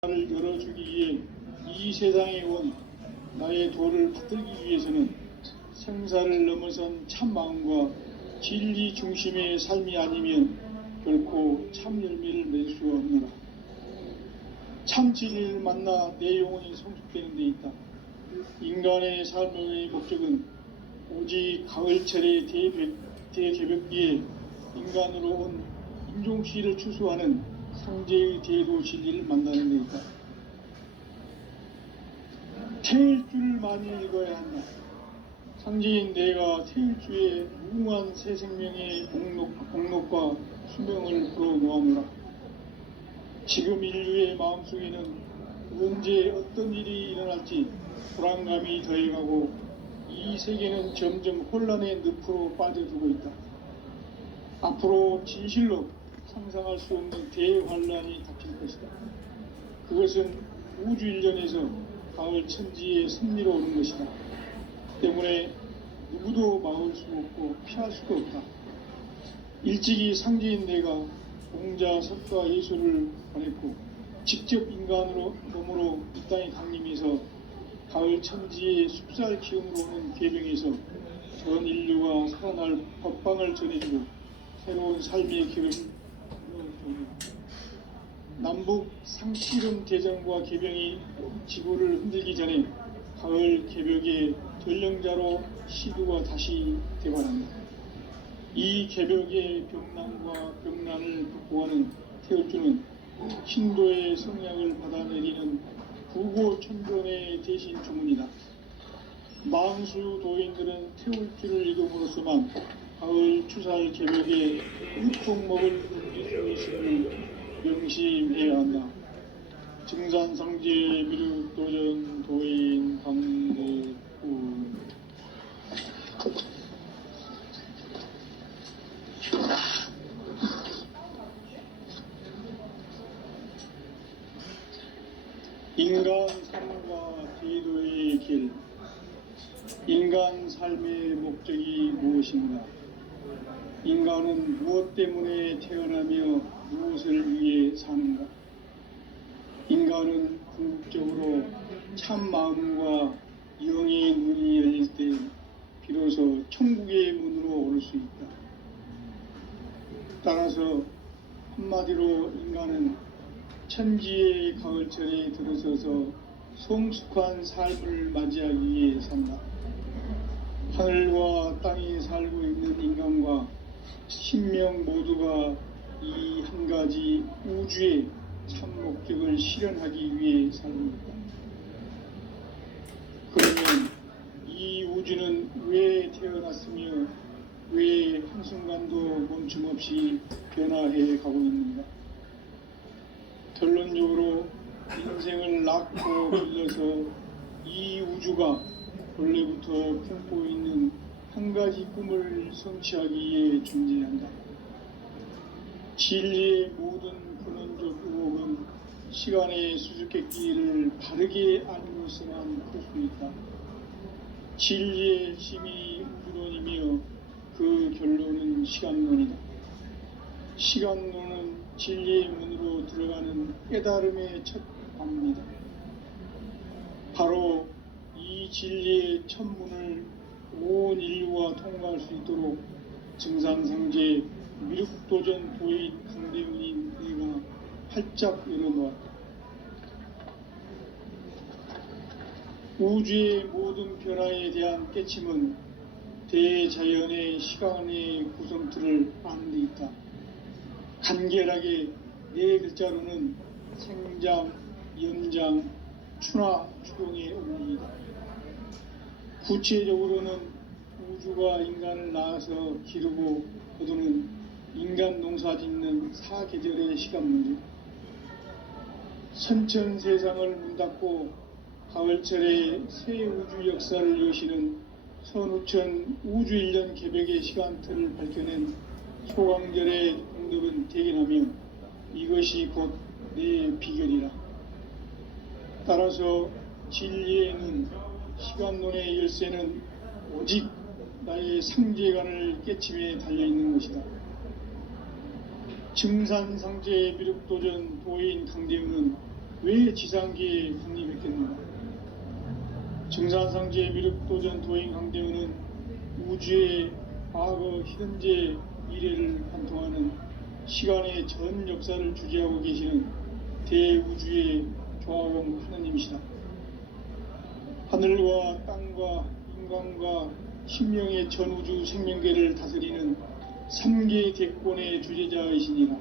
나를 열어주기 위해 이 세상에 온 나의 도를 받들기 위해서는 생사를 넘어선 참 마음과 진리 중심의 삶이 아니면 결코 참 열매를 맺을 수가 없노라. 참 진리를 만나 내 영혼이 성숙되는 데 있다. 인간의 삶의 목적은 오직 가을철의 대개벽기에 인간으로 온 인종시를 추수하는 상제의 대도 진리를 만나는 데 있다. 태일주를 많이 읽어야 한다. 상제인 내가 태일주의 무궁한 새 생명의 목록과 수명을 풀어놓아노라. 지금 인류의 마음속에는 언제 어떤 일이 일어날지 불안감이 더해가고 이 세계는 점점 혼란의 늪으로 빠져들고 있다. 앞으로 진실로 상상할 수 없는 대환란이 닥칠 것이다. 그것은 우주 일련에서 가을 천지의 승리로 오는 것이다. 때문에 누구도 막을 수 없고 피할 수도 없다. 일찍이 상제인 내가 공자, 석가, 예수를 보냈고 직접 인간으로 몸으로 이 땅에 강림해서 가을 천지의 숲살 기운으로 오는 계병에서 전 인류가 살아날 법방을 전해주고 새로운 삶의 길을 남북 상씨름 대전과 개병이 지구를 흔들기 전에 가을 개벽의 전령자로 시두가 다시 대발한다. 이 개벽의 병난과 병난을 극복하는 태울주는 신도의 성량을 받아내리는 부고천변의 대신 주문이다. 망수 도인들은 태울주를 읽음으로써만 가을 추살 개벽의 육종목을 견딜 수 있음을 명심해야 한다. 증산상제 미륵도전 도인 강대군. 인간 삶과 제도의 길. 인간 삶의 목적이 무엇인가? 인간은 무엇 때문에 태어나며 무엇을 위해 사는가? 인간은 궁극적으로 참 마음과 영의 문이 열릴 때 비로소 천국의 문으로 오를 수 있다. 따라서 한마디로 인간은 천지의 가을철에 들어서서 성숙한 삶을 맞이하기 위해 산다. 하늘과 땅에 살고 있는 인간과 신명 모두가 이 한 가지 우주의 참 목적을 실현하기 위해 살고 있다. 그러면 이 우주는 왜 태어났으며 왜 한순간도 멈춤없이 변화해 가고 있는가? 결론적으로 인생을 낳고 길러서 이 우주가 본래부터 품고 있는 한 가지 꿈을 성취하기 위해 존재한다. 진리의 모든 근원적 의혹은 시간의 수수께끼를 바르게 알고서만 풀 수 있다. 진리의 힘이 우주론이며 그 결론은 시간론이다. 시간론은 진리의 문으로 들어가는 깨달음의 첫 방문이다. 바로 이 진리의 첫 문을 온 인류가 통과할 수 있도록 증산상제 미륵도전 도인 강대훈인 내가 활짝 열어놓았다. 우주의 모든 변화에 대한 깨침은 대자연의 시간의 구성틀을 아는 데 있다. 간결하게 네 글자로는 생장, 연장, 추나 추동의 원리이다. 구체적으로는 우주가 인간을 낳아서 기르고 거두는 인간 농사 짓는 사계절의 시간 문제. 선천 세상을 문 닫고 가을철에 새 우주 역사를 여시는 선우천 우주 일년 개벽의 시간틀을 밝혀낸 소강절의 공덕은 대견하며 이것이 곧 내 비결이라. 따라서 진리에는 시간론의 열쇠는 오직 나의 상제관을 깨침에 달려있는 것이다. 증산상제 미륵도전 도인 강대훈은 왜 지상계에 강림했겠는가? 증산상제 미륵도전 도인 강대우는 우주의 과거, 현재, 미래를 관통하는 시간의 전 역사를 주재하고 계시는 대우주의 조화공 하나님이시다. 하늘과 땅과 인간과 신명의 전우주 생명계를 다스리는 3개 대권의 주재자이시니라.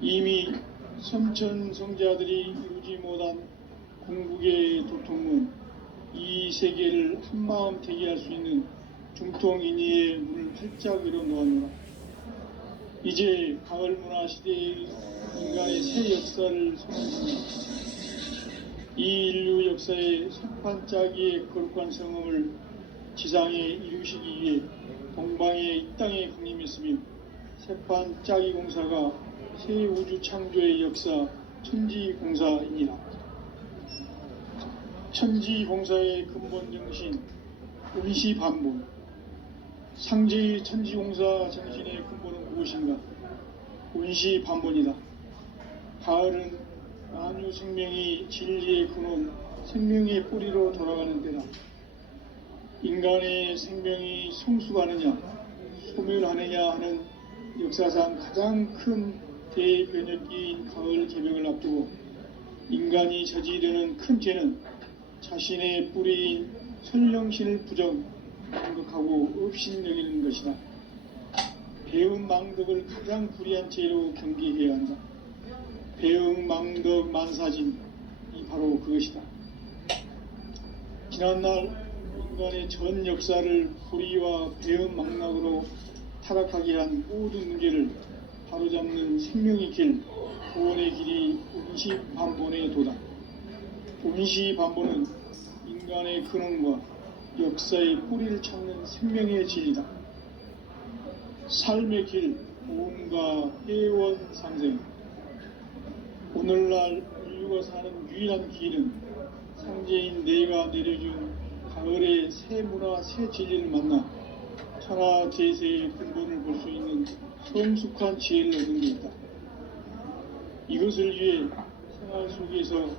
이미 선천성자들이 이루지 못한 궁극의 도통문, 이 세계를 한마음 대기할 수 있는 중통인의의 문을 활짝 열어놓았노라. 이제 가을 문화 시대의 인간의 새 역사를 선언합니다. 이 인류 역사의 석판짜기의 거룩한 성음을 지상에 이루시기 위해 동방의 이 땅에 강림했으며 세판짜기 공사가 새 우주 창조의 역사 천지공사이니라. 천지공사의 근본 정신 운시반본. 상제의 천지공사 정신의 근본은 무엇인가? 운시반본이다. 가을은 만유 생명이 진리의 근원, 생명의 뿌리로 돌아가는 때다. 인간의 생명이 성숙하느냐, 소멸하느냐 하는 역사상 가장 큰 대변혁기인 가을 개명을 앞두고 인간이 저지르는 큰 죄는 자신의 뿌리인 선령신을 공격하고 업신여기는 것이다. 배은 망덕을 가장 불의한 죄로 경계해야 한다. 배응 망덕 만사진, 이 바로 그것이다. 지난날 인간의 전 역사를 불의와 배응 망락으로 타락하게 한 모든 문제를 바로잡는 생명의 길, 구원의 길이 운시반본의 도다. 운시반본은 인간의 근원과 역사의 뿌리를 찾는 생명의 진리다. 삶의 길, 보험과 해원 상생. 오늘날 인류가 사는 유일한 길은 상제인 내가 내려준 가을의 새 문화, 새 진리를 만나 천하 제세의 근본을 볼 수 있는 성숙한 지혜를 얻는 데 있다. 이것을 위해 생활 속에서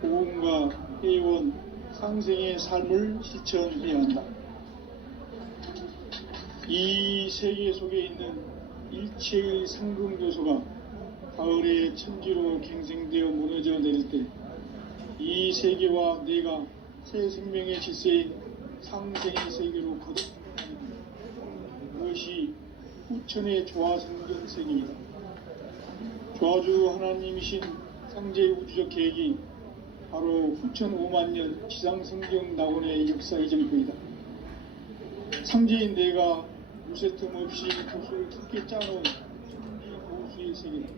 보험과 해원, 상생의 삶을 실천해야 한다. 이 세계 속에 있는 일체의 상금 요소가 가을의 천지로 갱생되어 무너져 내릴 때 이 세계와 내가 새 생명의 질서인 상생의 세계로 거듭나는 그것이 후천의 조화성경 세계이다. 조화주 하나님이신 상제의 우주적 계획이 바로 후천 5만년 지상성경 낙원의 역사 이전부이다. 상제인 내가 무쇠 틈 없이 도수를 깊게 짜놓은 천지 보수의 세계다.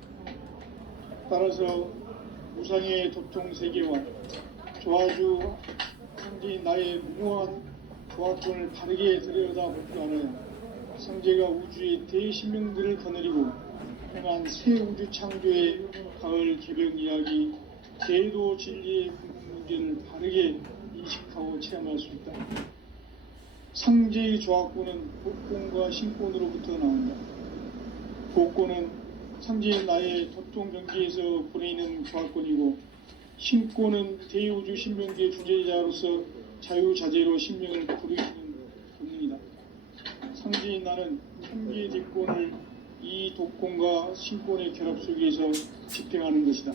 따라서 무상의 도통 세계와 조화주 상제인 나의 무모한 조화권을 바르게 들여다볼 줄 알아야 상제가 우주의 대신명들을 거느리고 행한 새 우주 창조의 가을 개벽 이야기, 제도 진리의 문제를 바르게 인식하고 체험할 수 있다. 상제의 조화권은 복권과 신권으로부터 나온다. 복권은 상제의 나의 도통 경계에서 보내는 조화권이고, 신권은 대우주 신명계 주제자로서 자유자재로 신명을 부르시는 본능이다. 상제의 나는 한계의 대권을 이 독권과 신권의 결합 속에서 집행하는 것이다.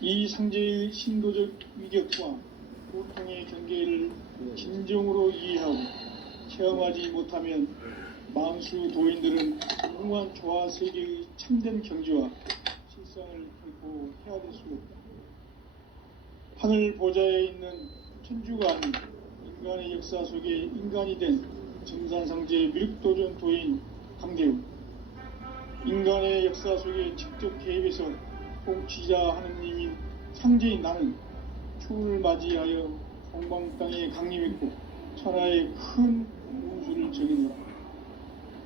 이 상제의 신도적 위격과 고통의 경계를 진정으로 이해하고 체험하지 못하면 만수 도인들은 무궁한 조화 세계의 참된 경지와 실상을 결코 헤아릴 수 없다. 하늘 보좌에 있는 천주가 아닌 인간의 역사 속에 인간이 된 증산상제 미륵도전 도인 강대우, 인간의 역사 속에 직접 개입해서 통치자 하느님인 상제인 나는 추을 맞이하여 동방 땅에 강림했고 천하의 큰 운수를 적이노라.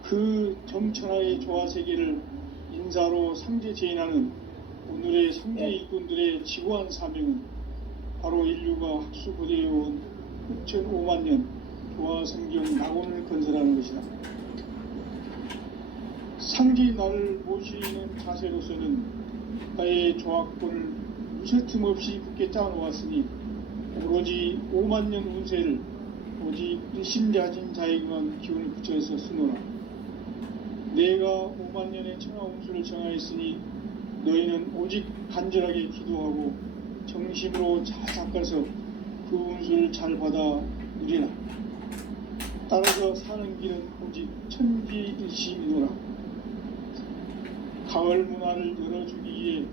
그 정천하의 조화세계를 인사로 상제 제인하는 오늘의 상제 일꾼들의 지고한 사명은 바로 인류가 학수고대해온 6,5만 년 조화성경 낙원을 건설하는 것이다. 상제인 나를 모시는 자세로서는 나의 조합권을 무쇠틈 없이 굳게 짜놓았으니 오로지 5만 년 운세를 오직 일심자진 자에게만 기운을 붙여서 쓰노라. 내가 5만 년의 천하 운수를 정하였으니 너희는 오직 간절하게 기도하고 정심으로 잘 닦아서 그 운수를 잘 받아 누리라. 따라서 사는 길은 오직 천지일심이노라. 가을 문화를 열어주기 위해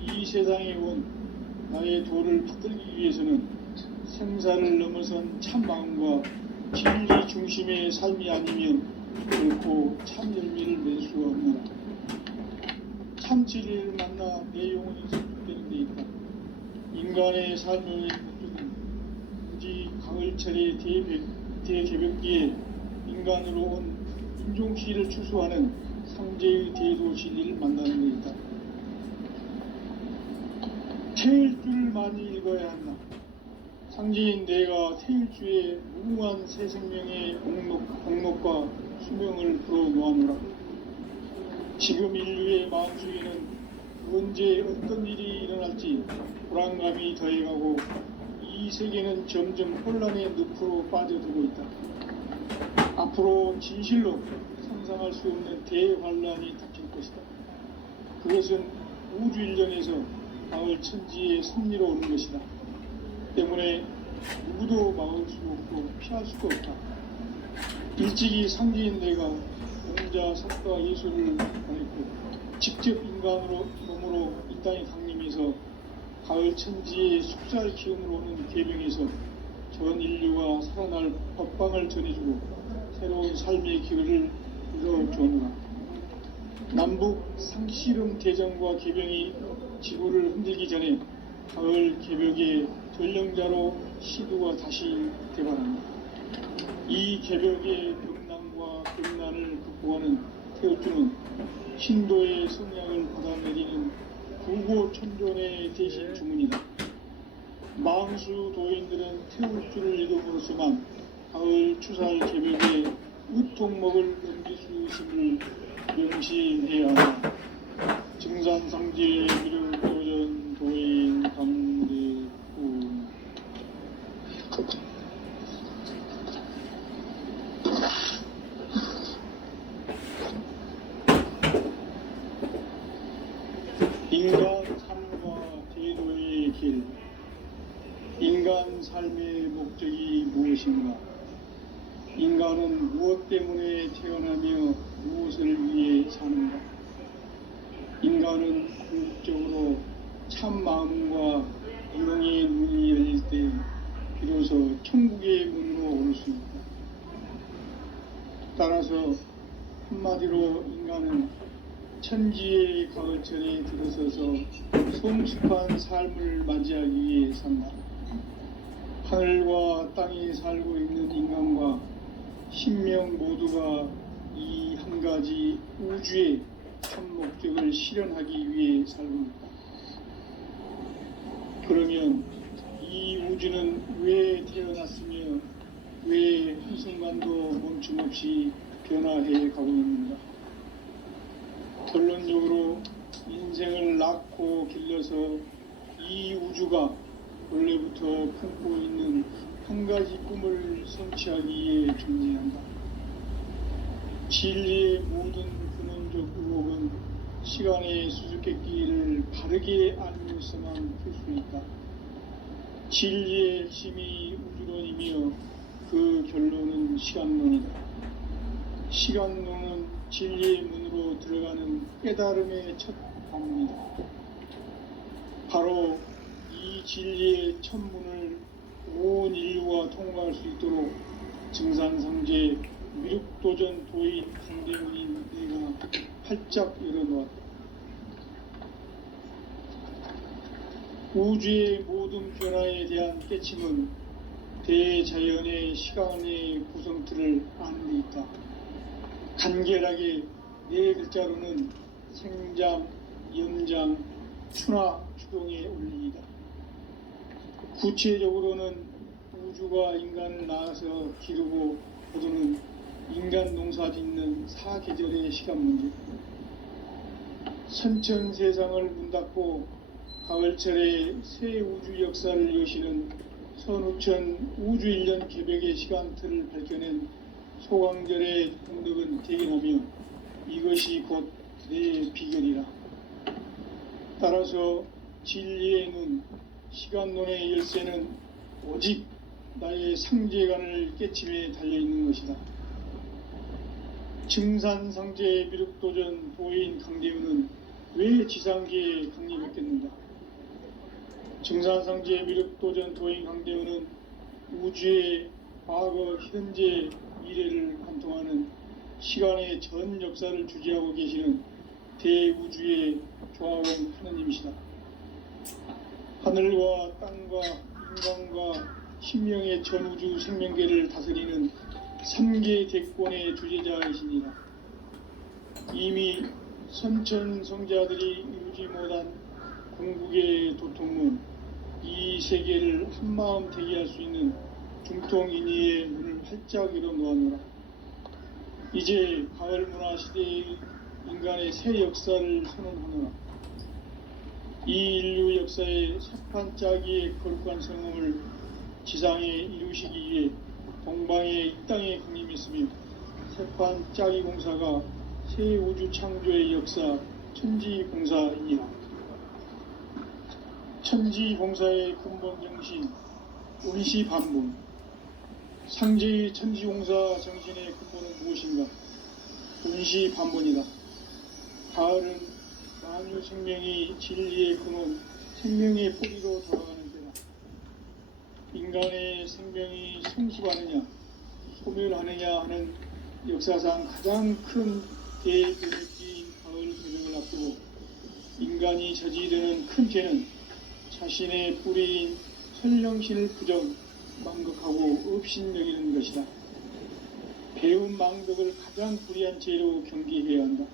이 세상에 온 나의 도를 붙들기 위해서는 생사를 넘어선 참 마음과 진리 중심의 삶이 아니면 결코 참 열매를 낼 수가 없노라. 참 진리를 만나 내 영혼이 성숙되는 데 있다. 인간의 삶의 목적은 오직 가을철의 대개벽기에 인간으로 온 인종시를 추수하는 상제의 대도 진리를 만나는 데 있다. 태일주를 많이 읽어야 한다. 상제인 내가 태일주의 무궁한 새 생명의 공목과 수명을 불어놓아노라. 지금 인류의 마음속에는 언제 어떤 일이 일어날지 불안감이 더해가고 이 세계는 점점 혼란의 늪으로 빠져들고 있다. 앞으로 진실로 상상할 수 없는 대환란이 닥칠 것이다. 그것은 우주 일전에서 가을 천지의 섭리로 오는 것이다. 때문에 누구도 막을 수 없고 피할 수가 없다. 일찍이 상제인 내가 공자, 석가, 예술을 가리고 직접 인간으로 몸으로 이 땅에 강림해서 가을 천지의 숙살 기운으로 오는 계명에서 전 인류가 살아날 법방을 전해주고 새로운 삶의 기회를 이뤄주었노라. 남북 상씨름 대전과 개병이 지구를 흔들기 전에 가을 개벽의 전령자로 시두가 다시 대발한다. 이 개벽의 병난과 금난을 극복하는 태우주는 신도의 성량을 받아내리는 구고천존의 대신 주문이다. 망수 도인들은 태우주를 이름으로서만 가을 추살 개벽의 우통목을 넘길 수 있음을 명시해야 한다. 증산상제 미륵도전 도인 강대군. 인간 삶과 제도의 길. 인간 삶의 목적이 무엇인가? 인간은 무엇 때문에 태어나며 무엇을 위해 사는가? 인간은 궁극적으로 참 마음과 영의 문이 열릴 때 비로소 천국의 문으로 올 수 있다. 따라서 한마디로 인간은 천지의 가을철에 들어서서 성숙한 삶을 맞이하기 위해 산다. 하늘과 땅에 살고 있는 인간과 신명 모두가 이 한 가지 우주의 참 목적을 실현하기 위해 살고 있다. 그러면 이 우주는 왜 태어났으며 왜 한순간도 멈춤없이 변화해 가고 있는가? 결론적으로 인생을 낳고 길러서 이 우주가 원래부터 품고 있는 한 가지 꿈을 성취하기 위해 존재한다. 진리의 모든 근원적 의혹은 시간의 수수께끼를 바르게 알면서만 풀 수 있다. 진리의 힘이 우주론이며 그 결론은 시간론이다. 시간론은 진리의 문으로 들어가는 깨달음의 첫 방문이다. 바로 이 진리의 첫 문을 온 인류가 통과할 수 있도록 증산상제 미륵도전 도인 강대문인 내가 활짝 열어놓았다. 우주의 모든 변화에 대한 깨침은 대자연의 시간의 구성틀을 아는 데 있다. 간결하게 네 글자로는 생장, 연장, 추나, 추동의 원리이다. 구체적으로는 우주가 인간을 낳아서 기르고 거두는 인간 농사 짓는 사계절의 시간 문제. 선천 세상을 문 닫고 가을철에 새 우주 역사를 여시는 선우천 우주 1년 개벽의 시간틀을 밝혀낸 소강절의 공덕은 대견하며 이것이 곧 내 비결이라. 따라서 진리의 눈, 시간론의 열쇠는 오직 나의 상제관을 깨침에 달려있는 것이다. 증산상제의 미륵도전 도인 강대우는 왜 지상계에 강림했겠는가? 증산상제의 미륵도전 도인 강대우는 우주의 과거, 현재, 미래를 관통하는 시간의 전 역사를 주재하고 계시는 대우주의 조화원 하느님이시다. 하늘과 땅과 인간과 신명의 전우주 생명계를 다스리는 3계 대권의 주재자이시니라. 이미 선천성자들이 이루지 못한 궁극의 도통문, 이 세계를 한마음 되게 할 수 있는 중통인의의 문을 활짝 열어 놓아노라. 이제 가을 문화 시대의 인간의 새 역사를 선언하노라. 이 인류 역사의 사판짜기의 거룩한 성음을 지상에 이루시기 위해 동방의 이 땅에 강림했으며 세판짜기 공사가 새 우주 창조의 역사 천지봉사이니라. 천지봉사의 근본 정신 운시반문. 상제의 천지봉사 정신의 근본은 무엇인가? 운시반문이다. 가을은 만유 생명이 진리의 근원, 생명의 뿌리로 돌아가는 때다. 인간의 생명이 성숙하느냐, 소멸하느냐 하는 역사상 가장 큰 대변혁기인 가을 개벽을 앞두고 인간이 저지르는 큰 죄는 자신의 뿌리인 선령신을 부정, 망극하고 업신여기는 것이다. 배움 망덕을 가장 불의한 죄로 경계해야 한다.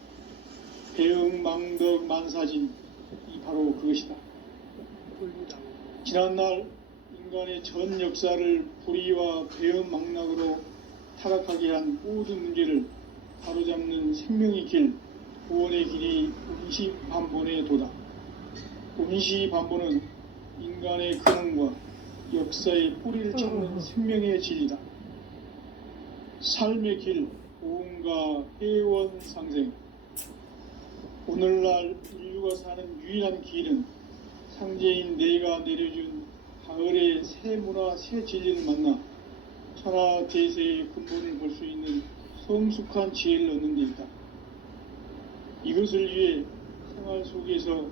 배움 망덕 만사진, 이 바로 그것이다. 지난날 인간의 전 역사를 불의와 배움 망락으로 타락하게 한 모든 문제를 바로잡는 생명의 길, 구원의 길이 운시반본의 도다. 운시반본은 인간의 근원과 역사의 뿌리를 찾는 생명의 진리다. 삶의 길, 고음과 회원 상생. 오늘날 인류가 사는 유일한 길은 상제인 내가 내려준 가을의 새 문화, 새 진리를 만나 천하 대세의 근본을 볼 수 있는 성숙한 지혜를 얻는 데 있다. 이것을 위해 생활 속에서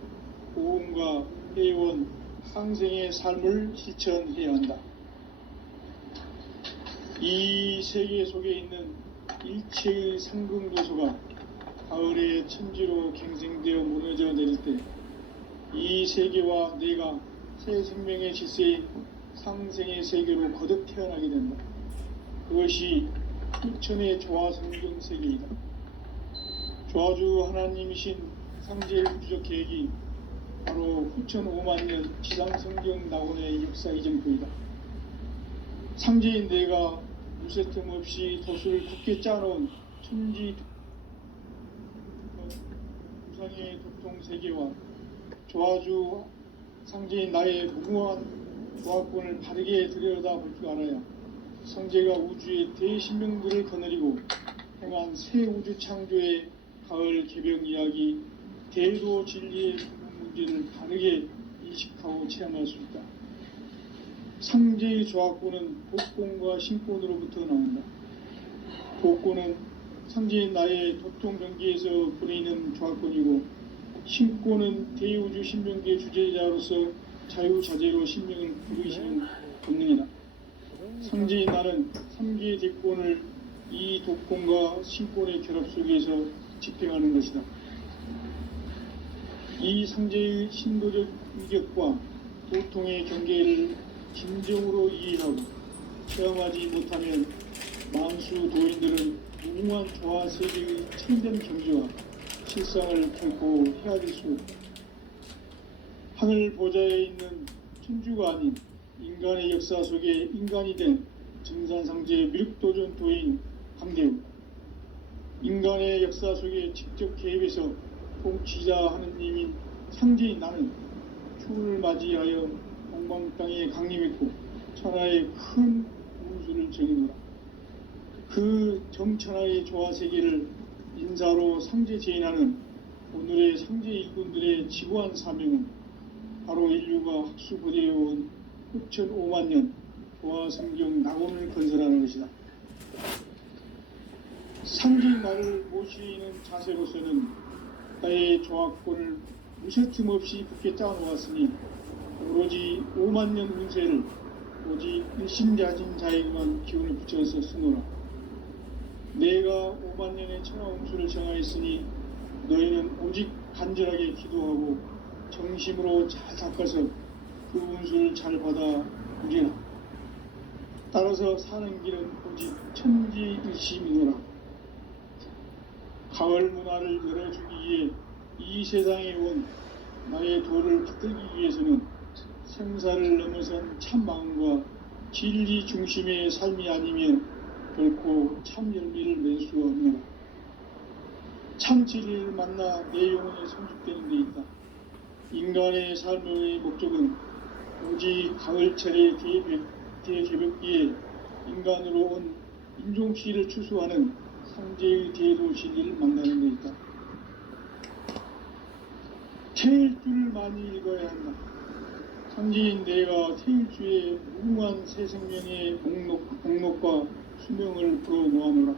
고음과 회원, 상생의 삶을 실천해야 한다. 이 세계 속에 있는 일체의 상승도소가 가을의 천지로 갱생되어 무너져 내릴 때 이 세계와 내가 새 생명의 질서인 상생의 세계로 거듭 태어나게 된다. 그것이 후천의 조화성경 세계이다. 조화주 하나님이신 상제의 우주적 계획이 바로 후천 5만년 지상성경 낙원의 역사 이정표이다. 상제인 내가 무쇠틈 없이 도수를 굳게 짜놓은 천지 우상의 도통 세계와 조화주 상제인 나의 무궁한 조화권을 바르게 들여다볼 줄 알아야 상제가 우주의 대신명들을 거느리고 행한 새 우주 창조의 가을 개벽 이야기, 대도 진리의 문제를 바르게 인식하고 체험할 수 있다. 상제의 조화권은 복권과 신권으로부터 나온다. 복권은 상제인 나의 도통 경계에서 보내는 조화권이고, 신권은 대우주 신명계 주제자로서 자유자재로 신명을 부르시는 본능이다. 상제인 나는 3개의 대권을 이 독권과 신권의 결합 속에서 집행하는 것이다. 이 상제의 신도적 위격과 도통의 경계를 진정으로 이해하고 체험하지 못하면 만수 도인들은 무궁한 조화세계의 참된 경지와 실상을 결코 헤아릴 수 없다. 하늘 보좌에 있는 천주가 아닌 인간의 역사 속에 인간이 된 증산상제의 미륵도전 도인 강대우. 인간의 역사 속에 직접 개입해서 통치자 하느님인 상제인 나는 추운을 맞이하여 동방 땅에 강림했고 천하의 큰 운수를 정해노라. 그 정천하의 조화세계를 인사로 상제 제인하는 오늘의 상제 일꾼들의 지구한 사명은 바로 인류가 학수고대해온 6,5만 년 조화성경 낙원을 건설하는 것이다. 상제의 나를 모시는 자세로서는 나의 조화권을 무쇠틈 없이 굳게 짜놓았으니 오로지 5만 년 운세를 오직 일심가진 자에게만 기운을 붙여서 쓰노라. 내가 5만 년의 천하 운수를 정하였으니 너희는 오직 간절하게 기도하고 정심으로 잘 닦아서 그 운수를 잘 받아 누리라. 따라서 사는 길은 오직 천지일심이노라. 가을 문화를 열어주기 위해 이 세상에 온 나의 도를 붙들기 위해서는 생사를 넘어선 참 마음과 진리 중심의 삶이 아니면 결코 참 열매를 맺을 수가 없노라. 참 진리를 만나 내 영혼이 성숙되는 데 있다. 인간의 삶의 목적은 오직 가을철의 대개벽기에 인간으로 온 인종시를 추수하는 상제의 대도 진리를 만나는 데 있다. 태일주를 많이 읽어야 한다. 상제인 내가 태일주의 무궁한 새 생명의 목록과 수명을 풀어놓아노라.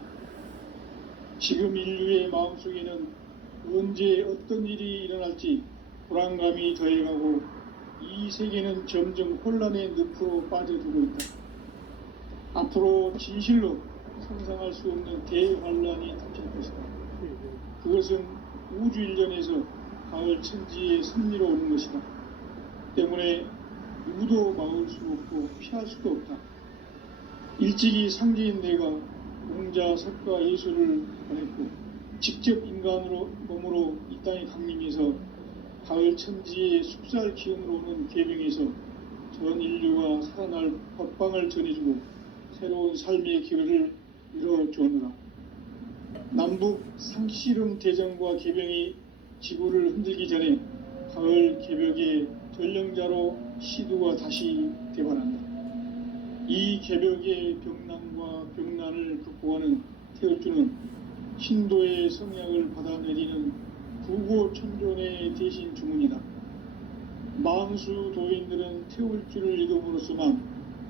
지금 인류의 마음속에는 언제 어떤 일이 일어날지 불안감이 더해가고 이 세계는 점점 혼란의 늪으로 빠져들고 있다. 앞으로 진실로 상상할 수 없는 대환란이 닥칠 것이다. 그것은 우주 일전에서 가을 천지의 섭리로 오는 것이다. 때문에 누구도 막을 수 없고 피할 수도 없다. 일찍이 상제인 내가 공자, 석가, 예수를 보냈고 직접 인간으로 몸으로 이 땅에 강림해서 가을 천지의 숲살 기운으로 오는 계명에서 전 인류가 살아날 법방을 전해주고 새로운 삶의 기회를 이뤄주느라. 남북 상씨름 대전과 계병이 지구를 흔들기 전에 가을 개벽의 전령자로 시두가 다시 대발한다. 이 개벽의 병난과 병난을 극복하는 태울주는 신도의 성약을 받아내리는 구고천존의 대신 주문이다. 만수 도인들은 태울주를 읽음으로써만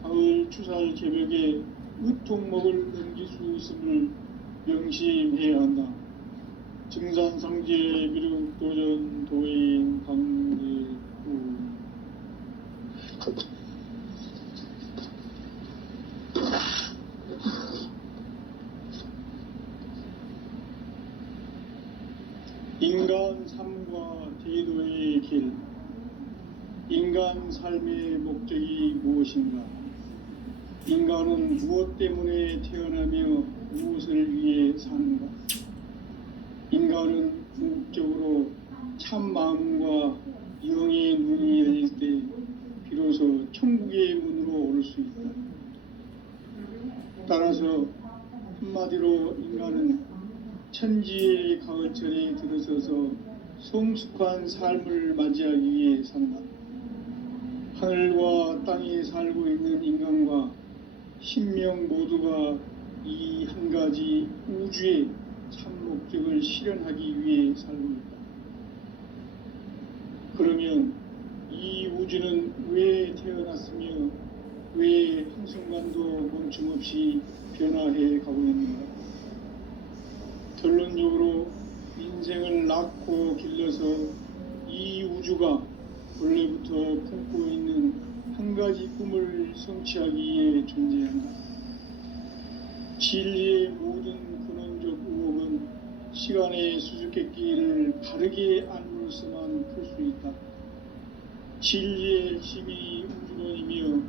가을 추살 개벽의 으통목을 넘길 수 있음을 명심해야 한다. 증산상제 미륵도전 도인 강대구. 인간 삶과 대도의 길. 인간 삶의 목적이 무엇인가? 인간은 무엇 때문에 태어나며 무엇을 위해 사는가? 인간은 궁극적으로 참 마음과 영의 눈이 열릴 때 비로소 천국의 문으로 오를 수 있다. 따라서 한마디로 인간은 천지의 가을철에 들어서서 성숙한 삶을 맞이하기 위해 산다. 하늘과 땅에 살고 있는 인간과 신명 모두가 이 한 가지 우주의 참 목적을 실현하기 위해 살고 있다. 그러면 이 우주는 왜 태어났으며 왜 한순간도 멈춤없이 변화해 가고 있는가? 결론적으로 인생을 낳고 길러서 이 우주가 원래부터 품고 있는 한 가지 꿈을 성취하기 위해 존재한다. 진리의 모든 근원적 의혹은 시간의 수수께끼를 바르게 알므로서만 풀 수 있다. 진리의 핵심이 우주론이며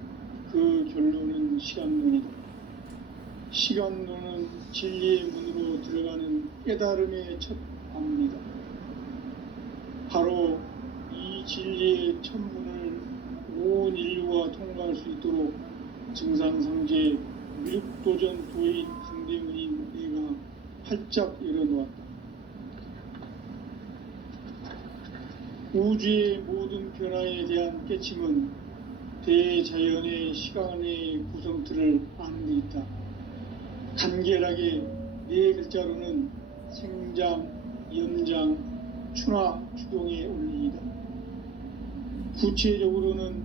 그 결론은 시간론이다. 시간론은 진리의 문으로 들어가는 깨달음의 첫 방문이다. 바로 이 진리의 첫 문을 온 인류가 통과할 수 있도록 증산상제 미륵도전 도인 강대문인 내가 활짝 열어놓았다. 우주의 모든 변화에 대한 깨침은 대자연의 시간의 구성틀을 아는 데 있다. 간결하게 네 글자로는 생장, 연장, 추나 추동의 원리이다. 구체적으로는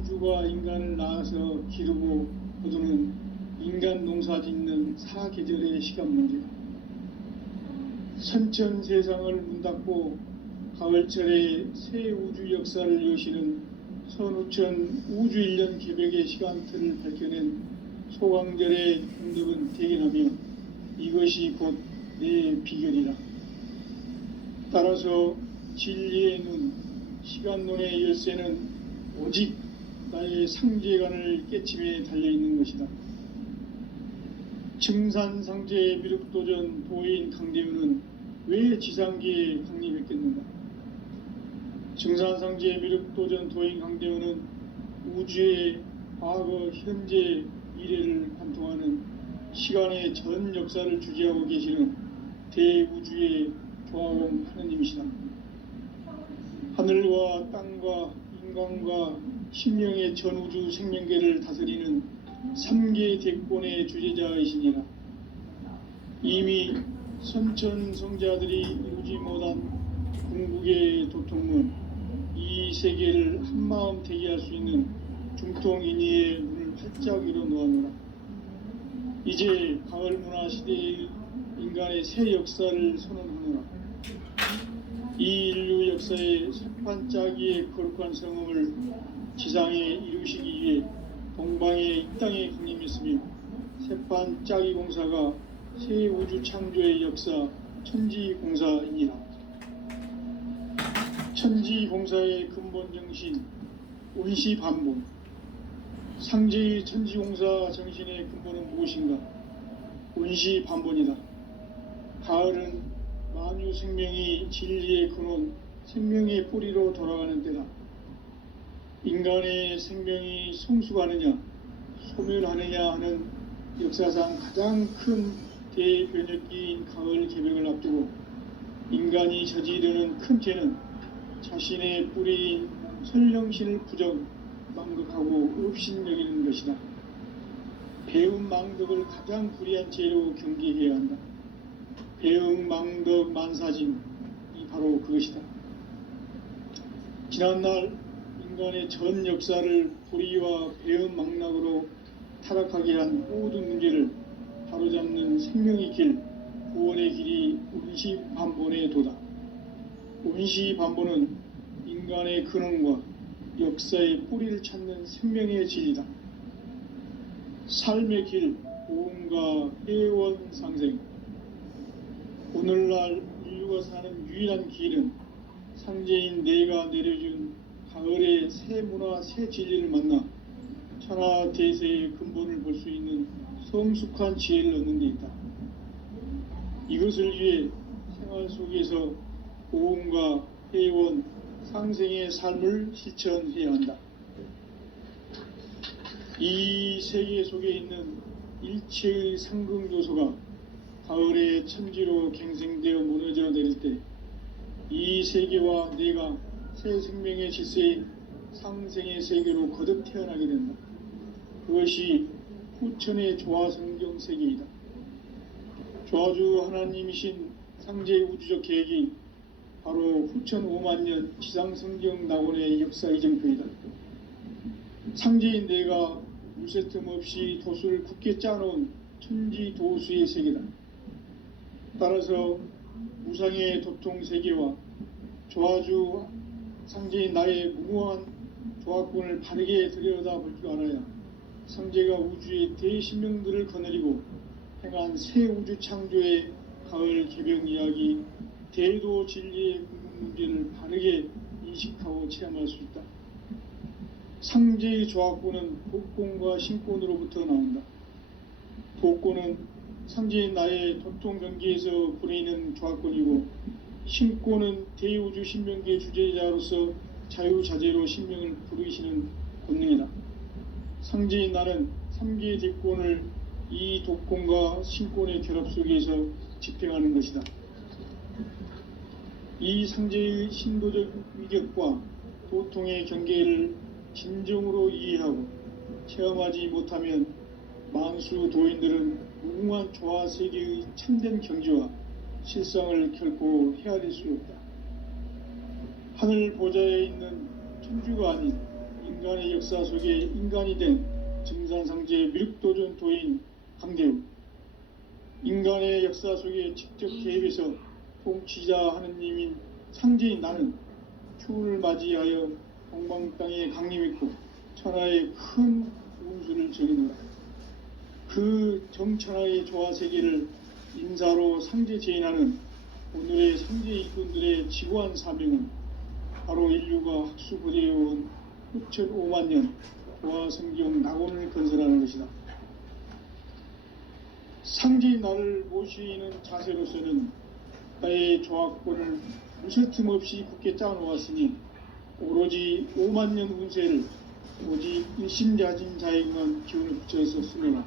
우주가 인간을 낳아서 기르고 거두는 인간 농사 짓는 사계절의 시간 문제다. 선천 세상을 문닫고 가을철에 새 우주 역사를 여시는 선우천 우주 1년 개벽의 시간틀을 밝혀낸 소강절의 공덕은 대견하며 이것이 곧 내 비결이라. 따라서 진리의 눈, 시간론의 열쇠는 오직 나의 상제관을 깨침에 달려있는 것이다. 증산상제의 미륵도전 도인 강대우는 왜 지상기에 강림했겠는가? 증산상제의 미륵도전 도인 강대우는 우주의 과거, 현재, 미래를 관통하는 시간의 전 역사를 주재하고 계시는 대우주의 조화원 하느님이시다. 하늘과 땅과 인간과 신명의 전우주 생명계를 다스리는 3계 대권의 주재자이시니라. 이미 선천성자들이 이루지 못한 궁극의 도통은 이 세계를 한마음 대기할 수 있는 중통인의의 문을 활짝 열어놓았노라. 이제 가을 문화 시대의 인간의 새 역사를 선언하노라. 이 인류 역사의 새판짜기의 거룩한 성음을 지상에 이루시기 위해 동방의 이 땅에 강림했으며 새판짜기 공사가 새 우주 창조의 역사 천지공사이니라. 천지공사의 근본 정신 온시반본. 상제의 천지공사 정신의 근본은 무엇인가? 온시반본이다. 가을은 만유 생명이 진리의 근원, 생명의 뿌리로 돌아가는 때다. 인간의 생명이 성숙하느냐, 소멸하느냐 하는 역사상 가장 큰 대변혁기인 가을 개벽을 앞두고 인간이 저지르는 큰 죄는 자신의 뿌리인 설령신을 부정, 망극하고 업신여기는 것이다. 배움 망덕을 가장 불의한 죄로 경계해야 한다. 배움 망덕 만사진이 바로 그것이다. 지난날 인간의 전 역사를 불의와 배움 망락으로 타락하게 한 모든 문제를 바로잡는 생명의 길, 구원의 길이 온시반본의 도다. 온시반본은 인간의 근원과 역사의 뿌리를 찾는 생명의 진리다. 삶의 길, 고음과 해원상생. 오늘날 인류가 사는 유일한 길은 상제인 내가 내려준 가을의 새 문화, 새 진리를 만나 천하 대세의 근본을 볼 수 있는 성숙한 지혜를 얻는 데 있다. 이것을 위해 생활 속에서 고음과 해원, 상생의 삶을 실천해야 한다. 이 세계 속에 있는 일체의 상극 요소가 가을의 천지로 갱생되어 무너져 내릴 때 이 세계와 내가 새 생명의 질서인 상생의 세계로 거듭 태어나게 된다. 그것이 후천의 조화성경 세계이다. 조화주 하나님이신 상제의 우주적 계획이 바로 후천 5만년 지상성경 낙원의 역사 이정표이다. 상제인 내가 물새틈 없이 도수를 굳게 짜놓은 천지도수의 세계다. 따라서 무상의 도통 세계와 조화주 상제인 나의 무모한 조화권을 바르게 들여다볼 줄 알아야 상제가 우주의 대신명들을 거느리고 행한 새 우주 창조의 가을 개벽 이야기, 대도 진리의 궁극 문제를 바르게 인식하고 체험할 수 있다. 상제의 조화권은 복권과 신권으로부터 나온다. 복권은 상제인 나의 도통 경계에서 부리는 조화권이고, 신권은 대우주 신명계 주제자로서 자유자재로 신명을 부르시는 권능이다. 상제인 나는 3개의 대권을 이 독권과 신권의 결합 속에서 집행하는 것이다. 이 상제의 신도적 위격과 도통의 경계를 진정으로 이해하고 체험하지 못하면 만수 도인들은 무궁한 조화 세계의 참된 경지와 실상을 결코 헤아릴 수 없다. 하늘 보좌에 있는 천주가 아닌 인간의 역사 속에 인간이 된 증산상제 미륵도전 도인 강대우, 인간의 역사 속에 직접 개입해서 통치자 하느님인 상제인 나는 추운을 맞이하여 동방 땅에 강림했고 천하의 큰 운수를 정해놓으라. 그 정천하의 조화세계를 인사로 상제 제인하는 오늘의 상제 일꾼들의 지고한 사명은 바로 인류가 학수고대해온 6,500만 년 조화성경 낙원을 건설하는 것이다. 상제인 나를 모시는 자세로서는 나의 조합권을 무설틈 없이 굳게 짜놓았으니 오로지 5만 년 운세를 오직 일심자진 자에게만 기운을 붙여서 쓰노라.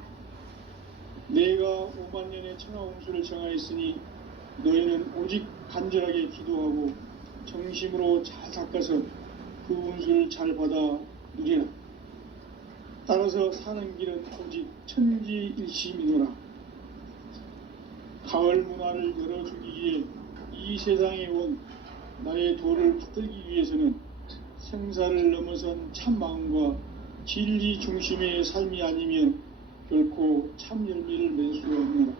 내가 5만 년의 천하 운수를 정하였으니 너희는 오직 간절하게 기도하고 정심으로 잘 닦아서 그 운수를 잘 받아 누리라. 따라서 사는 길은 오직 천지일심이노라. 가을 문화를 열어주기 위해 이 세상에 온 나의 도를 붙들기 위해서는 생사를 넘어선 참 마음과 진리 중심의 삶이 아니면 결코 참 열매를 맺을 수가 없노라.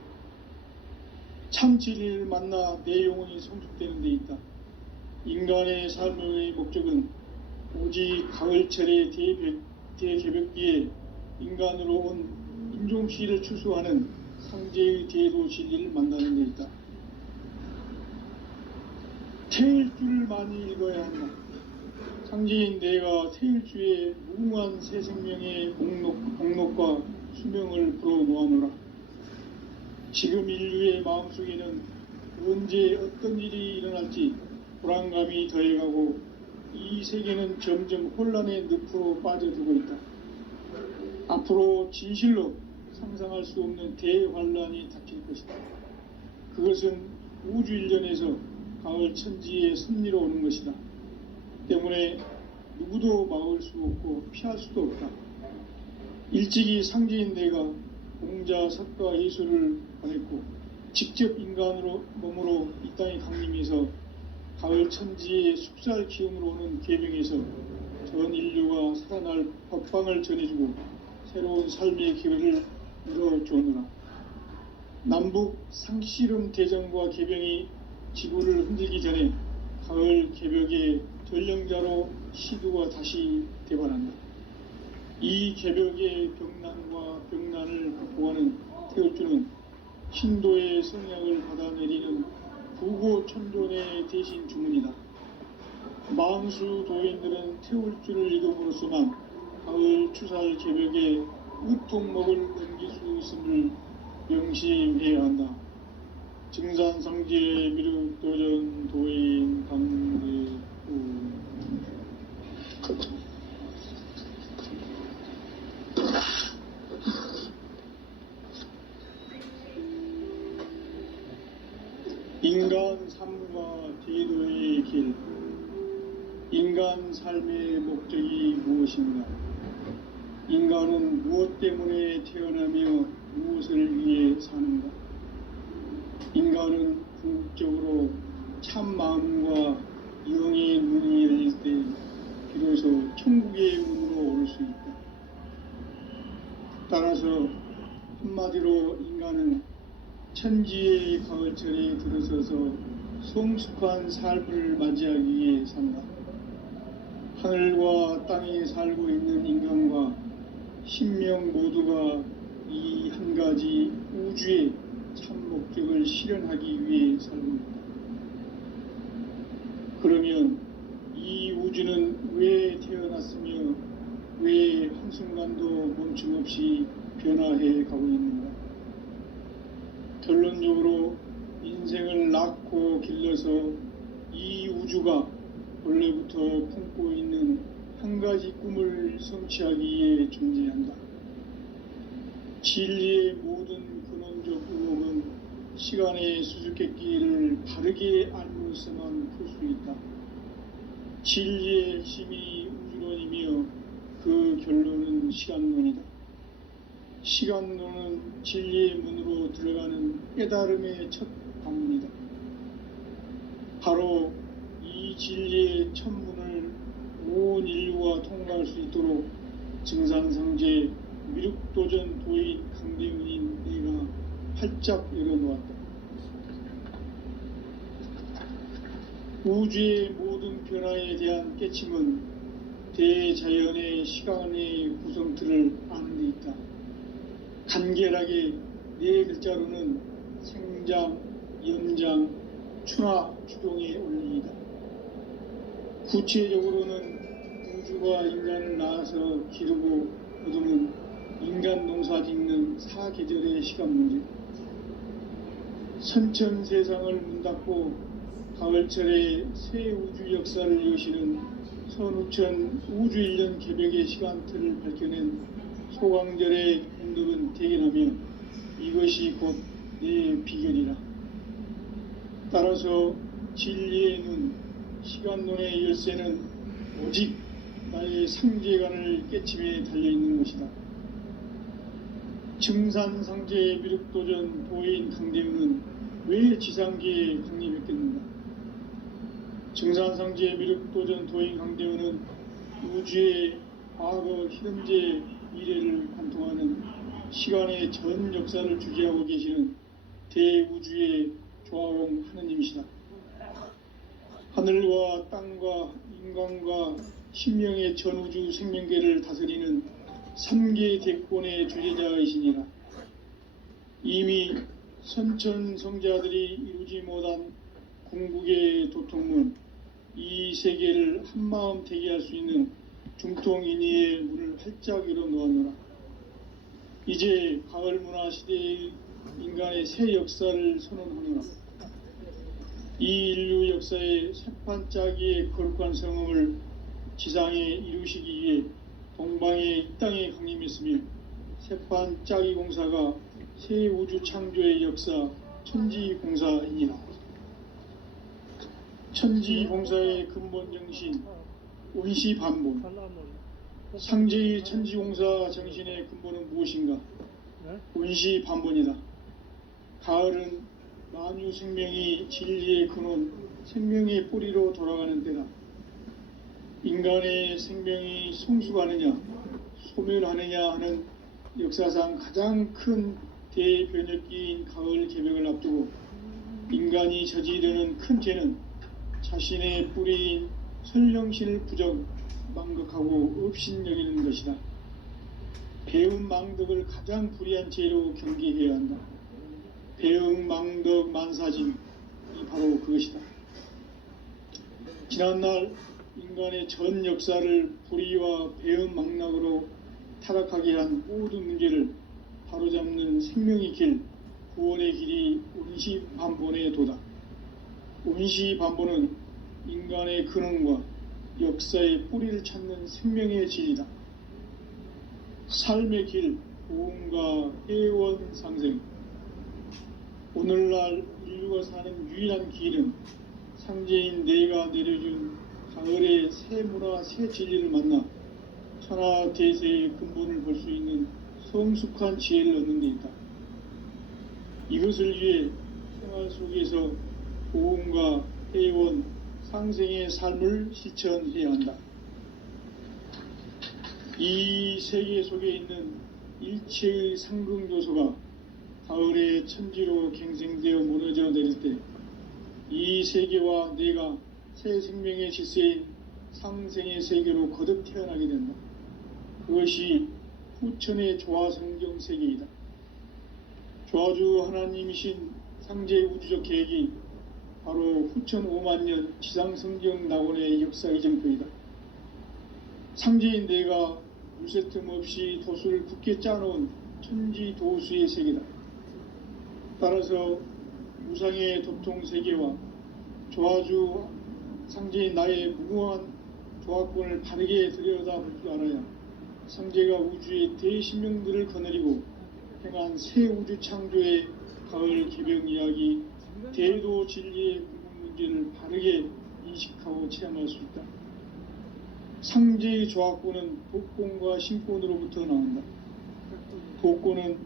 참 진리를 만나 내 영혼이 성숙되는 데 있다. 인간의 삶의 목적은 오직 가을철의 대개벽기에 인간으로 온 인종시를 추수하는 상제의 대도 진리를 만나는 데 있다. 태일주를 많이 읽어야 한다. 상제인 내가 태일주의 무궁한 새 생명의 목록과 수명을 불어놓아노라. 지금 인류의 마음속에는 언제 어떤 일이 일어날지 불안감이 더해가고 이 세계는 점점 혼란의 늪으로 빠져들고 있다. 앞으로 진실로 상상할 수 없는 대환란이 닥칠 것이다. 그것은 우주 일련에서 가을 천지의 섭리로 오는 것이다. 때문에 누구도 막을 수 없고 피할 수도 없다. 일찍이 상제인 내가 공자, 석가, 예수를 보냈고 직접 인간으로 몸으로 이 땅에 강림해서 가을 천지의 숲살 기운으로 오는 계명에서 전 인류가 살아날 법방을 전해주고 새로운 삶의 기회를 열어주었노라. 남북 상씨름 대전과 개병이 지구를 흔들기 전에 가을 개벽의 전령자로 시두가 다시 대발한다. 이 개벽의 병난과 병난을 극복하는 태울주는 신도의 성향을 받아내리는 부고천존의 대신 주문이다. 만수 도인들은 태울주를 읽음으로써만 가을 추살 개벽에 으통목을 넘길 수 있음을 명심해야 한다. 증산상제 미륵도전 도인 강대우. 인간 삶과 제도의 길. 인간 삶의 목적이 무엇인가? 인간은 무엇 때문에 태어나며 무엇을 위해 사는가? 인간은 궁극적으로 참 마음과 영의 눈이 열릴 때 비로소 천국의 문으로 오를 수 있다. 따라서 한마디로 인간은 천지의 가을철에 들어서서 성숙한 삶을 맞이하기 위해 산다. 하늘과 땅에 살고 있는 인간과 신명 모두가 이 한 가지 우주의 참 목적을 실현하기 위해 살고 있다. 그러면 이 우주는 왜 태어났으며 왜 한순간도 멈춤없이 변화해 가고 있는가? 결론적으로 인생을 낳고 길러서 이 우주가 원래부터 품고 있는 한 가지 꿈을 성취하기 위해 존재한다. 진리의 모든 근원적 의혹은 시간의 수수께끼를 바르게 알므로서만 풀 수 있다. 진리의 힘이 우주론이며 그 결론은 시간론이다. 시간론은 진리의 문으로 들어가는 깨달음의 첫 방문이다. 바로 이 진리의 첫 문을 온 인류가 통과할 수 있도록 증산상제 미륵도전 도인 강대문인 내가 활짝 열어놓았다. 우주의 모든 변화에 대한 깨침은 대자연의 시간의 구성틀을 아는 데 있다. 간결하게 네 글자로는 생장, 연장, 추나 추동의 원리이다. 구체적으로는 우주가 인간을 낳아서 기르고 거두는 인간 농사 짓는 사계절의 시간문이다. 선천세상을 문닫고 가을철에 새 우주 역사를 여시는 선우천 우주일년 개벽의 시간틀을 밝혀낸 소강절의 공덕은 대견하며 이것이 곧 내 비결이라. 따라서 진리의 눈, 시간론의 열쇠는 오직 나의 상제관을 깨침에 달려있는 것이다. 증산상제의 미륵도전 도인 강대문은 왜 지상계에 강림했겠는가? 증산상제의 미륵도전 도인 강대문은 우주의 과거, 현재, 미래를 관통하는 시간의 전 역사를 주재하고 계시는 대우주의 조화공 하느님이시다. 하늘과 땅과 인간과 신명의 전우주 생명계를 다스리는 3계 대권의 주재자이시니라. 이미 선천성자들이 이루지 못한 궁극의 도통문, 이 세계를 한마음 되게 할 수 있는 중통인의의 문을 활짝 열어놓았노라. 이제 가을 문화 시대의 인간의 새 역사를 선언하노라. 이 인류 역사의 새판짜기의 거룩한 성음을 지상에 이루시기 위해 동방의 이 땅에 강림했으며 새판짜기 공사가 새 우주 창조의 역사 천지공사이니라. 천지공사의 근본 정신 원시반본, 상제의 천지공사 정신의 근본은 무엇인가? 원시반본이다. 가을은 만유 생명이 진리의 근원, 생명의 뿌리로 돌아가는 때다. 인간의 생명이 성숙하느냐, 소멸하느냐 하는 역사상 가장 큰 대변혁기인 가을 개벽을 앞두고 인간이 저지르는 큰 죄는 자신의 뿌리인 설령신을 부정, 망극하고 업신여기는 것이다. 배움 망덕을 가장 불의한 죄로 경계해야 한다. 배움 망덕 만사짐이 바로 그것이다. 지난날 인간의 전 역사를 불의와 배움 망락으로 타락하게 한 모든 문제를 바로잡는 생명의 길, 구원의 길이 원시반본의 도다. 원시반본은 인간의 근원과 역사의 뿌리를 찾는 생명의 진리다. 삶의 길, 보험과 애원 상생. 오늘날 인류가 사는 유일한 길은 상제인 내가 내려준 가을의 새 문화, 새 진리를 만나 천하 대세의 근본을 볼 수 있는 성숙한 지혜를 얻는 데 있다. 이것을 위해 생활 속에서 보험과 애원, 상생의 삶을 실천해야 한다. 이 세계 속에 있는 일체의 상극 요소가 가을의 천지로 갱생되어 무너져 내릴 때 이 세계와 내가 새 생명의 질서인 상생의 세계로 거듭 태어나게 된다. 그것이 후천의 조화성경 세계이다. 조화주 하나님이신 상제 우주적 계획이 바로 후천 5만년 지상성경 낙원의 역사 이정표이다. 상제인 내가 물새틈 없이 도수를 굳게 짜놓은 천지도수의 세계다. 따라서 무상의 도통 세계와 조화주 상제인 나의 무궁한 조화권을 바르게 들여다볼 줄 알아야 상제가 우주의 대신명들을 거느리고 행한 새 우주 창조의 가을 개벽 이야기, 대도 진리의 문제를 바르게 인식하고 체험할 수 있다. 상제의 조합구는 독권과 신권으로부터 나온다. 독권은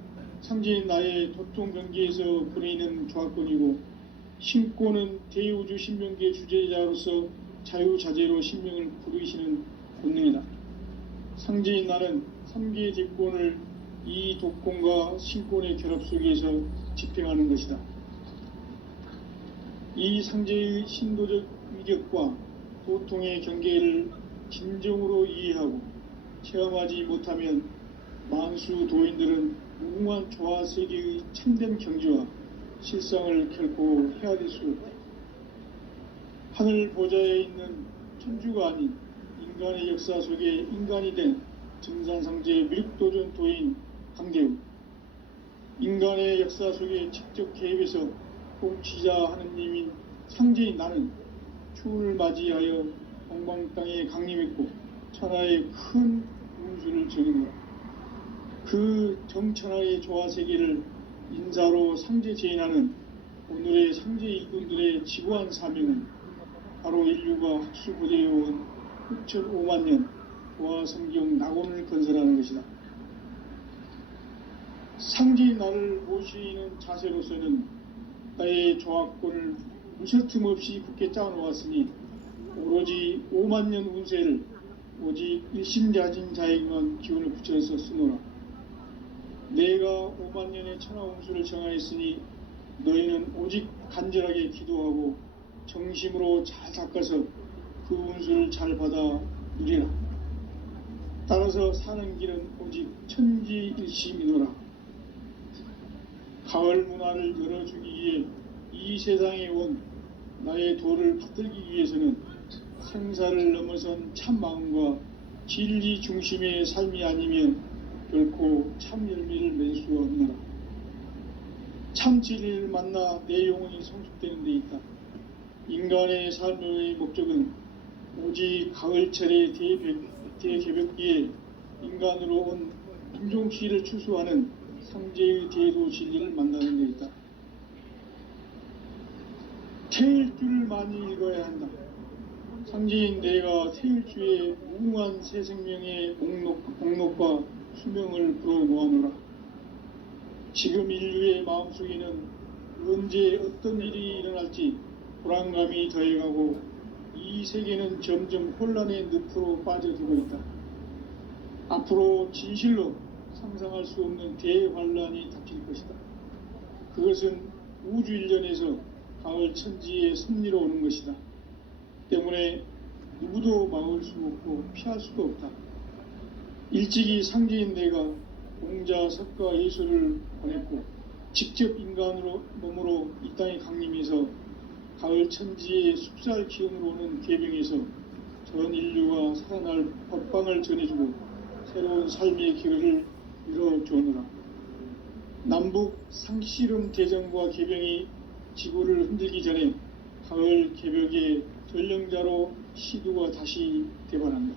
상제인 나의 도통 경계에서 보내는 조합권이고, 신권은 대우주 신명계 주제자로서 자유자재로 신명을 부르시는 본능이다. 상제인 나는 3개의 대권을 이 독권과 신권의 결합 속에서 집행하는 것이다. 이 상제의 신도적 위격과 도통의 경계를 진정으로 이해하고 체험하지 못하면 만수 도인들은 무궁한 조화 세계의 참된 경지와 실상을 결코 헤아릴 수 없다. 하늘 보좌에 있는 천주가 아닌 인간의 역사 속에 인간이 된 증산상제 미륵도전 도인 강대우, 인간의 역사 속에 직접 개입해서 통치자 하느님인 상제인 나는 추운을 맞이하여 동방 땅에 강림했고 천하의 큰 운수를 정했노라. 그 정천하의 조화세계를 인사로 상제 제인하는 오늘의 상제 일꾼들의 지구한 사명은 바로 인류가 학수고대해온 6,5만 년 조화성경 낙원을 건설하는 것이다. 상제인 나를 모시는 자세로서는 나의 조합권을 무설틈 없이 굳게 짜놓았으니 오로지 5만 년 운세를 오직 일심자진 자에게만 기운을 붙여서 쓰노라. 내가 5만 년의 천하 운수를 정하였으니 너희는 오직 간절하게 기도하고 정심으로 잘 닦아서 그 운수를 잘 받아 누리라. 따라서 사는 길은 오직 천지일심이노라. 가을 문화를 열어주기 위해 이 세상에 온 나의 도를 받들기 위해서는 생사를 넘어선 참 마음과 진리 중심의 삶이 아니면 결코 참 열매를 맺을 수가 없노라. 참 진리를 만나 내 영혼이 성숙되는 데 있다. 인간의 삶의 목적은 오직 가을철의 대개벽기에 인간으로 온 인종시를 추수하는 상제의 대도 진리를 만나는 데 있다. 태일주를 많이 읽어야 한다. 상제인 내가 태일주의 무궁한 새 생명의 목록과 수명을 불어모아노라. 지금 인류의 마음속에는 언제 어떤 일이 일어날지 불안감이 더해가고 이 세계는 점점 혼란의 늪으로 빠져들고 있다. 앞으로 진실로 상상할 수 없는 대환란이 닥칠 것이다. 그것은 우주 일련에서 가을 천지의 섭리로 오는 것이다. 때문에 누구도 막을 수 없고 피할 수도 없다. 일찍이 상제인 내가 공자, 석가, 예수를 보냈고 직접 인간으로 몸으로 이 땅에 강림해서 가을 천지의 숲살 기운으로 오는 계명에서 전 인류가 살아날 법방을 전해주고 새로운 삶의 기회를 이뤄주느라. 남북 상씨름 대전과 개병이 지구를 흔들기 전에 가을 개벽의 전령자로 시두가 다시 대발한다.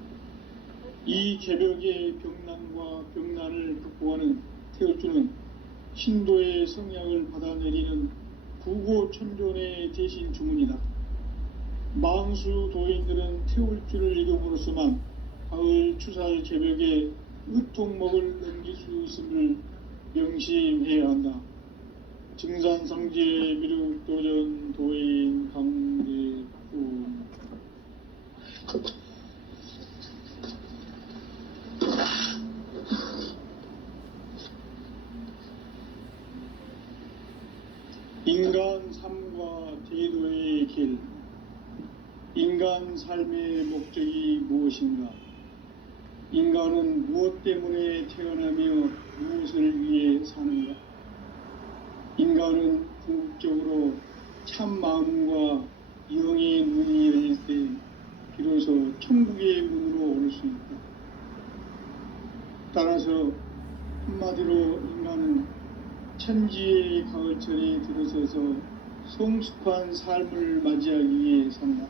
이 개벽의 병난과 병난을 극복하는 태울주는 신도의 성향을 받아내리는 구고천존의 대신 주문이다. 망수 도인들은 태울주를 읽음으로써만 가을 추살 개벽에 의통목을 넘길 수 있음을 명심해야 한다. 증산상제 미륵도전 도인 강대훈. 인간 삶과 대도의 길. 인간 삶의 목적이 무엇인가? 인간은 무엇 때문에 태어나며 무엇을 위해 사는가? 인간은 궁극적으로 참 마음과 영의 문이 열릴 때 비로소 천국의 문으로 오를 수 있다. 따라서 한마디로 인간은 천지의 가을철에 들어서서 성숙한 삶을 맞이하기 위해 산다.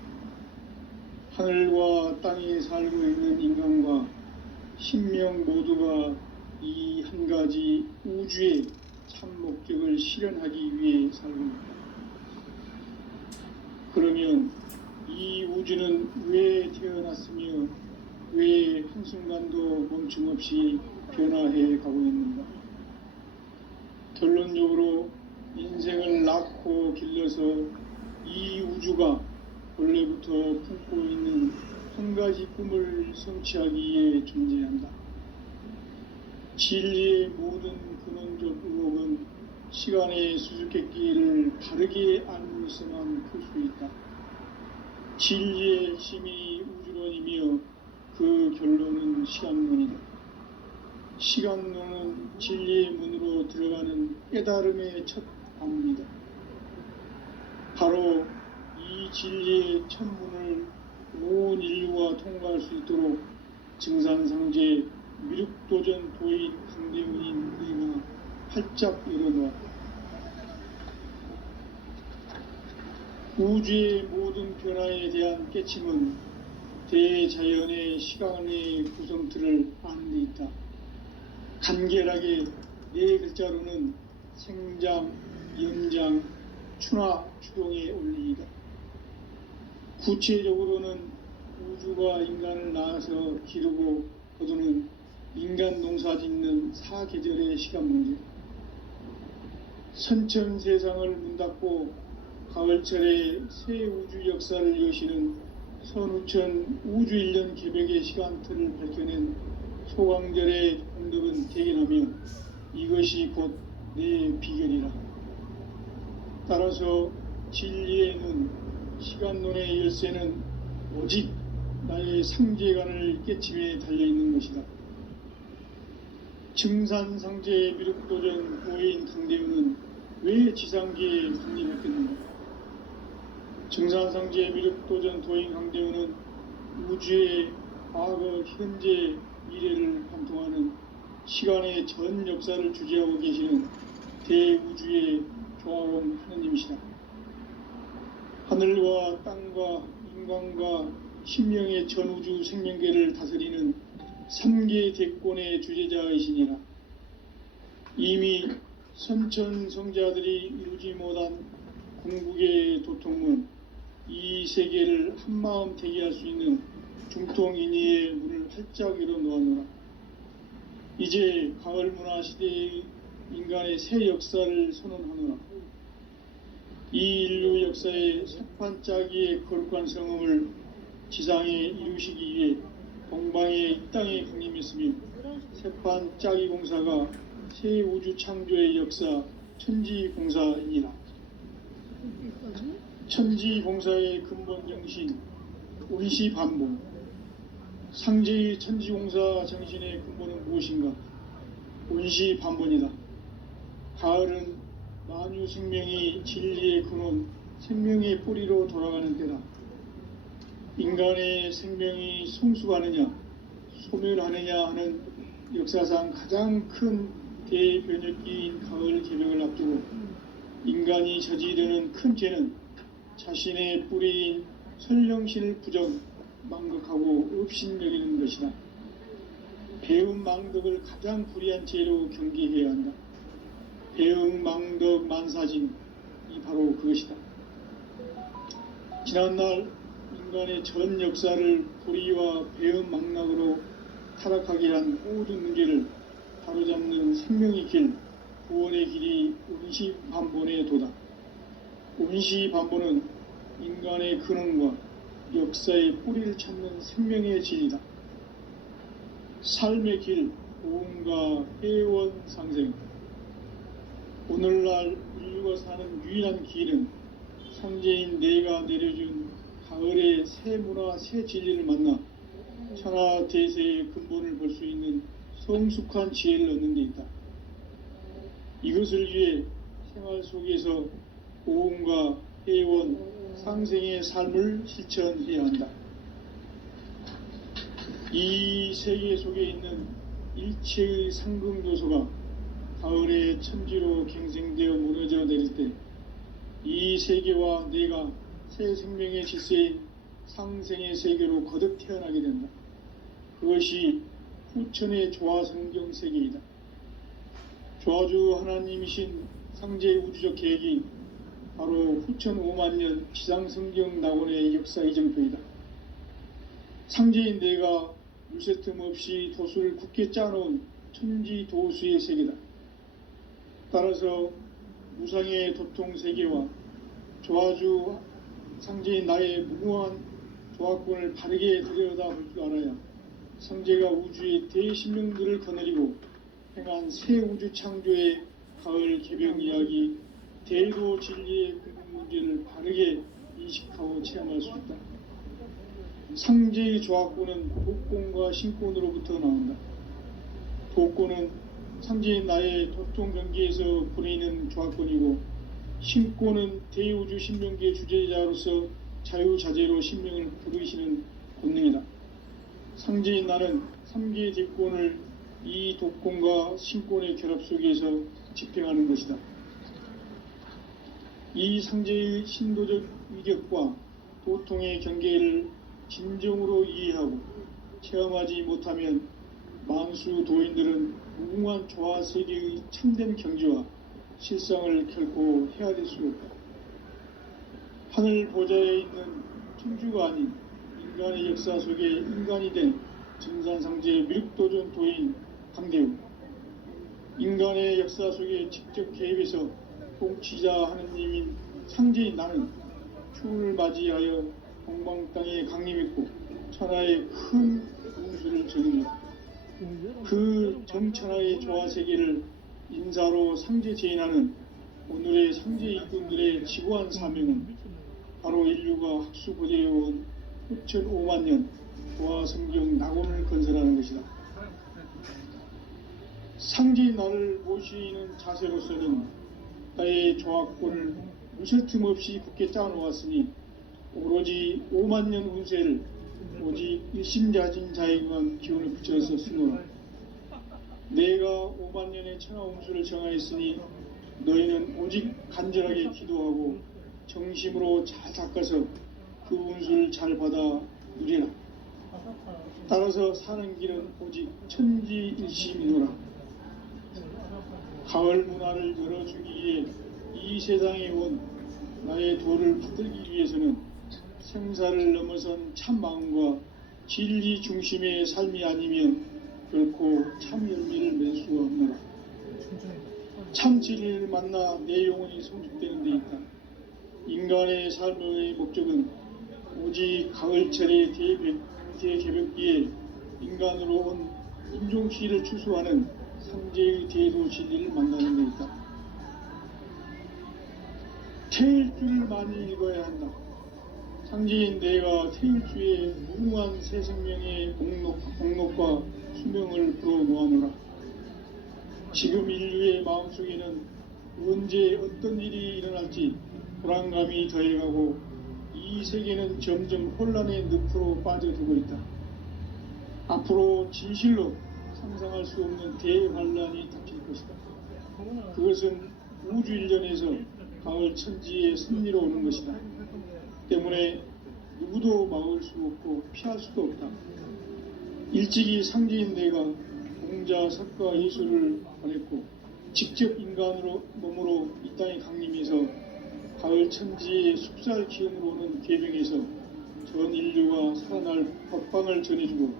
하늘과 땅에 살고 있는 인간과 신명 모두가 이 한 가지 우주의 참 목적을 실현하기 위해 살고 있다. 그러면 이 우주는 왜 태어났으며 왜 한순간도 멈춤 없이 변화해 가고 있는가? 결론적으로 인생을 낳고 길러서 이 우주가 원래부터 품고 있는 한 가지 꿈을 성취하기 위해 존재한다. 진리의 모든 근원적 의혹은 시간의 수수께끼를 바르게 알고서만 풀 수 있다. 진리의 힘이 우주론이며 그 결론은 시간론이다. 시간론은 진리의 문으로 들어가는 깨달음의 첫 방문이다. 바로 이 진리의 첫 문을 온 인류가 통과할 수 있도록 증산상제 미륵도전 도인 강대훈인 우리가 활짝 열어놓았다. 우주의 모든 변화에 대한 깨침은 대자연의 시간의 구성틀을 아는 데 있다. 간결하게 네 글자로는 생장, 연장, 추나 추동의 원리이다. 구체적으로는 우주가 인간을 낳아서 기르고 거두는 인간 농사 짓는 사계절의 시간 문제. 선천 세상을 문 닫고 가을철에 새 우주 역사를 여시는 선우천 우주 1년 개벽의 시간틀을 밝혀낸 소강절의 공덕은 대견하며 이것이 곧 내 비결이라. 따라서 진리의 눈, 시간론의 열쇠는 오직 나의 상제관을 깨침에 달려있는 것이다. 증산상제의 미륵도전 고인 강대훈은 왜 지상계에 군림했겠는가? 증산상제의 미륵도전 도인 강대훈은 우주의 과거, 현재, 미래를 관통하는 시간의 전 역사를 주재하고 계시는 대우주의 조화원 하느님이시다. 하늘과 땅과 인간과 신명의 전우주 생명계를 다스리는 3계 대권의 주재자이시니라. 이미 선천성자들이 이루지 못한 궁극의 도통은 이 세계를 한마음 대기할 수 있는 중통인의의 문을 활짝 열어놓았노라. 이제 가을문화 시대의 인간의 새 역사를 선언하노라. 이 인류 역사의 새판짜기의 거룩한 성음을 지상에 이루시기 위해 동방의 이 땅에 강림했으며 새판짜기 공사가 새 우주 창조의 역사 천지공사이니라. 천지공사의 근본 정신 운시반복. 상제의 천지공사 정신의 근본은 무엇인가? 운시반복이다. 가을은 만유 생명이 진리의 근원, 생명의 뿌리로 돌아가는 때다. 인간의 생명이 성숙하느냐, 소멸하느냐 하는 역사상 가장 큰 대변혁기인 가을 개벽을 앞두고 인간이 저지르는 큰 죄는 자신의 뿌리인 설령신을 부정, 망극하고 업신여기는 것이다. 배움 망덕을 가장 불의한 죄로 경계해야 한다. 배움 망덕 만사진이 바로 그것이다. 지난날 인간의 전 역사를 불의와 배움 망락으로 타락하게 한 모든 문제를 바로잡는 생명의 길, 구원의 길이 운시반본의 도다. 운시반본은 인간의 근원과 역사의 뿌리를 찾는 생명의 진리다. 삶의 길, 고음과 회원 상생. 오늘날 인류가 사는 유일한 길은 상제인 내가 내려준 가을의 새 문화, 새 진리를 만나 천하 대세의 근본을 볼 수 있는 성숙한 지혜를 얻는 데 있다. 이것을 위해 생활 속에서 고음과 회원, 상생의 삶을 실천해야 한다. 이 세계 속에 있는 일체의 상금요소가 가을의 천지로 갱생되어 무너져 내릴 때 이 세계와 내가 새 생명의 질서인 상생의 세계로 거듭 태어나게 된다. 그것이 후천의 조화성경 세계이다. 조아주 하나님이신 상제의 우주적 계획이 바로 후천 5만 년 지상성경 낙원의 역사 이정표이다. 상제인 내가 물새 틈 없이 도수를 굳게 짜놓은 천지 도수의 세계다. 따라서 무상의 도통 세계와 조아주 상제인 나의 무궁한 조화권을 바르게 들여다볼 줄 알아야 상제가 우주의 대신명들을 거느리고 행한 새 우주 창조의 가을 개벽 이야기, 대도 진리의 궁극 문제를 바르게 인식하고 체험할 수 있다. 상제의 조화권은 도권과 신권으로부터 나온다. 도권은 상제인 나의 도통 경계에서 보내는 조화권이고, 신권은 대우주 신명계의 주제자로서 자유자재로 신명을 부르시는 권능이다. 상제인 나는 3개의 대권을 이 도권과 신권의 결합 속에서 집행하는 것이다. 이 상제의 신도적 위격과 도통의 경계를 진정으로 이해하고 체험하지 못하면 만수 도인들은 무궁한 조화세계의 참된 경지와 실상을 결코 헤아릴 수 없다. 하늘 보좌에 있는 천주가 아닌 인간의 역사 속에 인간이 된 증산상제의 미륵도전 도인 강대우, 인간의 역사 속에 직접 개입해서 통치자 하느님인 상제인 나는 추운을 맞이하여 동방 땅에 강림했고 천하의 큰 운수를 전입니다. 그 정천하의 조화세계를 인사로 상제 제인하는 오늘의 상제 일꾼들의 지구한 사명은 바로 인류가 학수고대해온 후천 5만 년 조화성경 낙원을 건설하는 것이다. 상제인 나를 모시는 자세로서는 나의 조화권을 무쇠 틈 없이 굳게 짜놓았으니 오로지 5만 년 운세를 오직 일심자진 자에게만 기운을 붙여서 쓰노라. 내가 5만 년의 천하 운수를 정하였으니 너희는 오직 간절하게 기도하고 정심으로 잘 닦아서 그 운수를 잘 받아 누리라. 따라서 사는 길은 오직 천지일심이노라. 가을 문화를 열어주기 위해 이 세상에 온 나의 도를 붙들기 위해서는 생사를 넘어선 참 마음과 진리 중심의 삶이 아니면 결코 참 열매를 맺을 수가 없노라. 참 진리를 만나 내 영혼이 성숙되는 데 있다. 인간의 삶의 목적은 오직 가을철의 대개벽기에 인간으로 온 인종시를 추수하는 상제의 대도 진리를 만나는 데 있다. 태일주를 많이 읽어야 한다. 상제인 내가 태일주의 무궁한 새 생명의 공록과 수명을 불어놓아노라. 지금 인류의 마음속에는 언제 어떤 일이 일어날지 불안감이 더해가고 이 세계는 점점 혼란의 늪으로 빠져들고 있다. 앞으로 진실로 상상할 수 없는 대환란이 닥칠 것이다. 그것은 우주 일련에서 가을 천지의 섭리로 오는 것이다. 때문에 누구도 막을 수 없고 피할 수도 없다. 일찍이 상제인 내가 공자, 석가, 예수를 보냈고 직접 인간으로 몸으로 이 땅에 강림해서 가을 천지의 숲살 기운으로 오는 계명에서 전 인류가 살아날 법방을 전해주고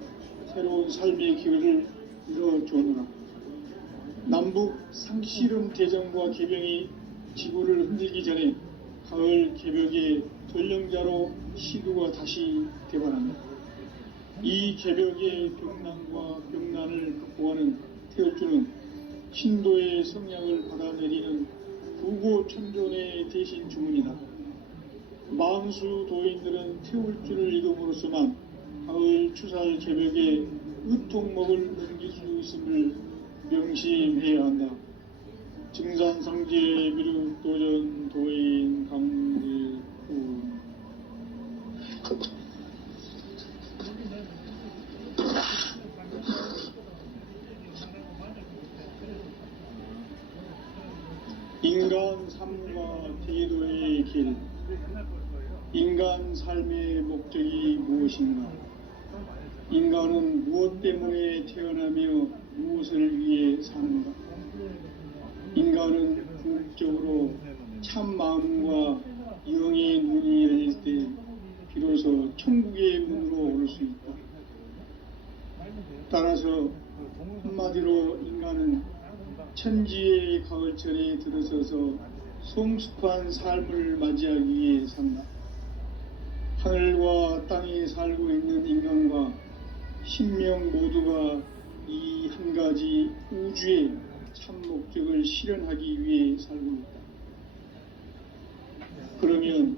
새로운 삶의 기회를 이뤄주노라. 남북 상씨름 대전과 계병이 지구를 흔들기 전에 가을 개벽의 전령자로 시두가 다시 개발한다. 이 개벽의 병난과 병난을 극복하는 태울주는 신도의 성량을 받아내리는 부고천존의 대신 주문이다. 만수 도인들은 태울주를 읽음으로써만 가을 추살 개벽의 의통목을 넘길 수 있음을 명심해야 한다. 증산상제 미륵도전 도인 강대우. 인간 삶과 대도의 길. 인간 삶의 목적이 무엇인가? 인간은 무엇 때문에 태어나며 무엇을 위해 사는가? 참 마음과 영의 문이 열릴 때 비로소 천국의 문으로 오를 수 있다. 따라서 한마디로 인간은 천지의 가을철에 들어서서 성숙한 삶을 맞이하기 위해 산다. 하늘과 땅에 살고 있는 인간과 신명 모두가 이 한 가지 우주의 참 목적을 실현하기 위해 살고 있다. 그러면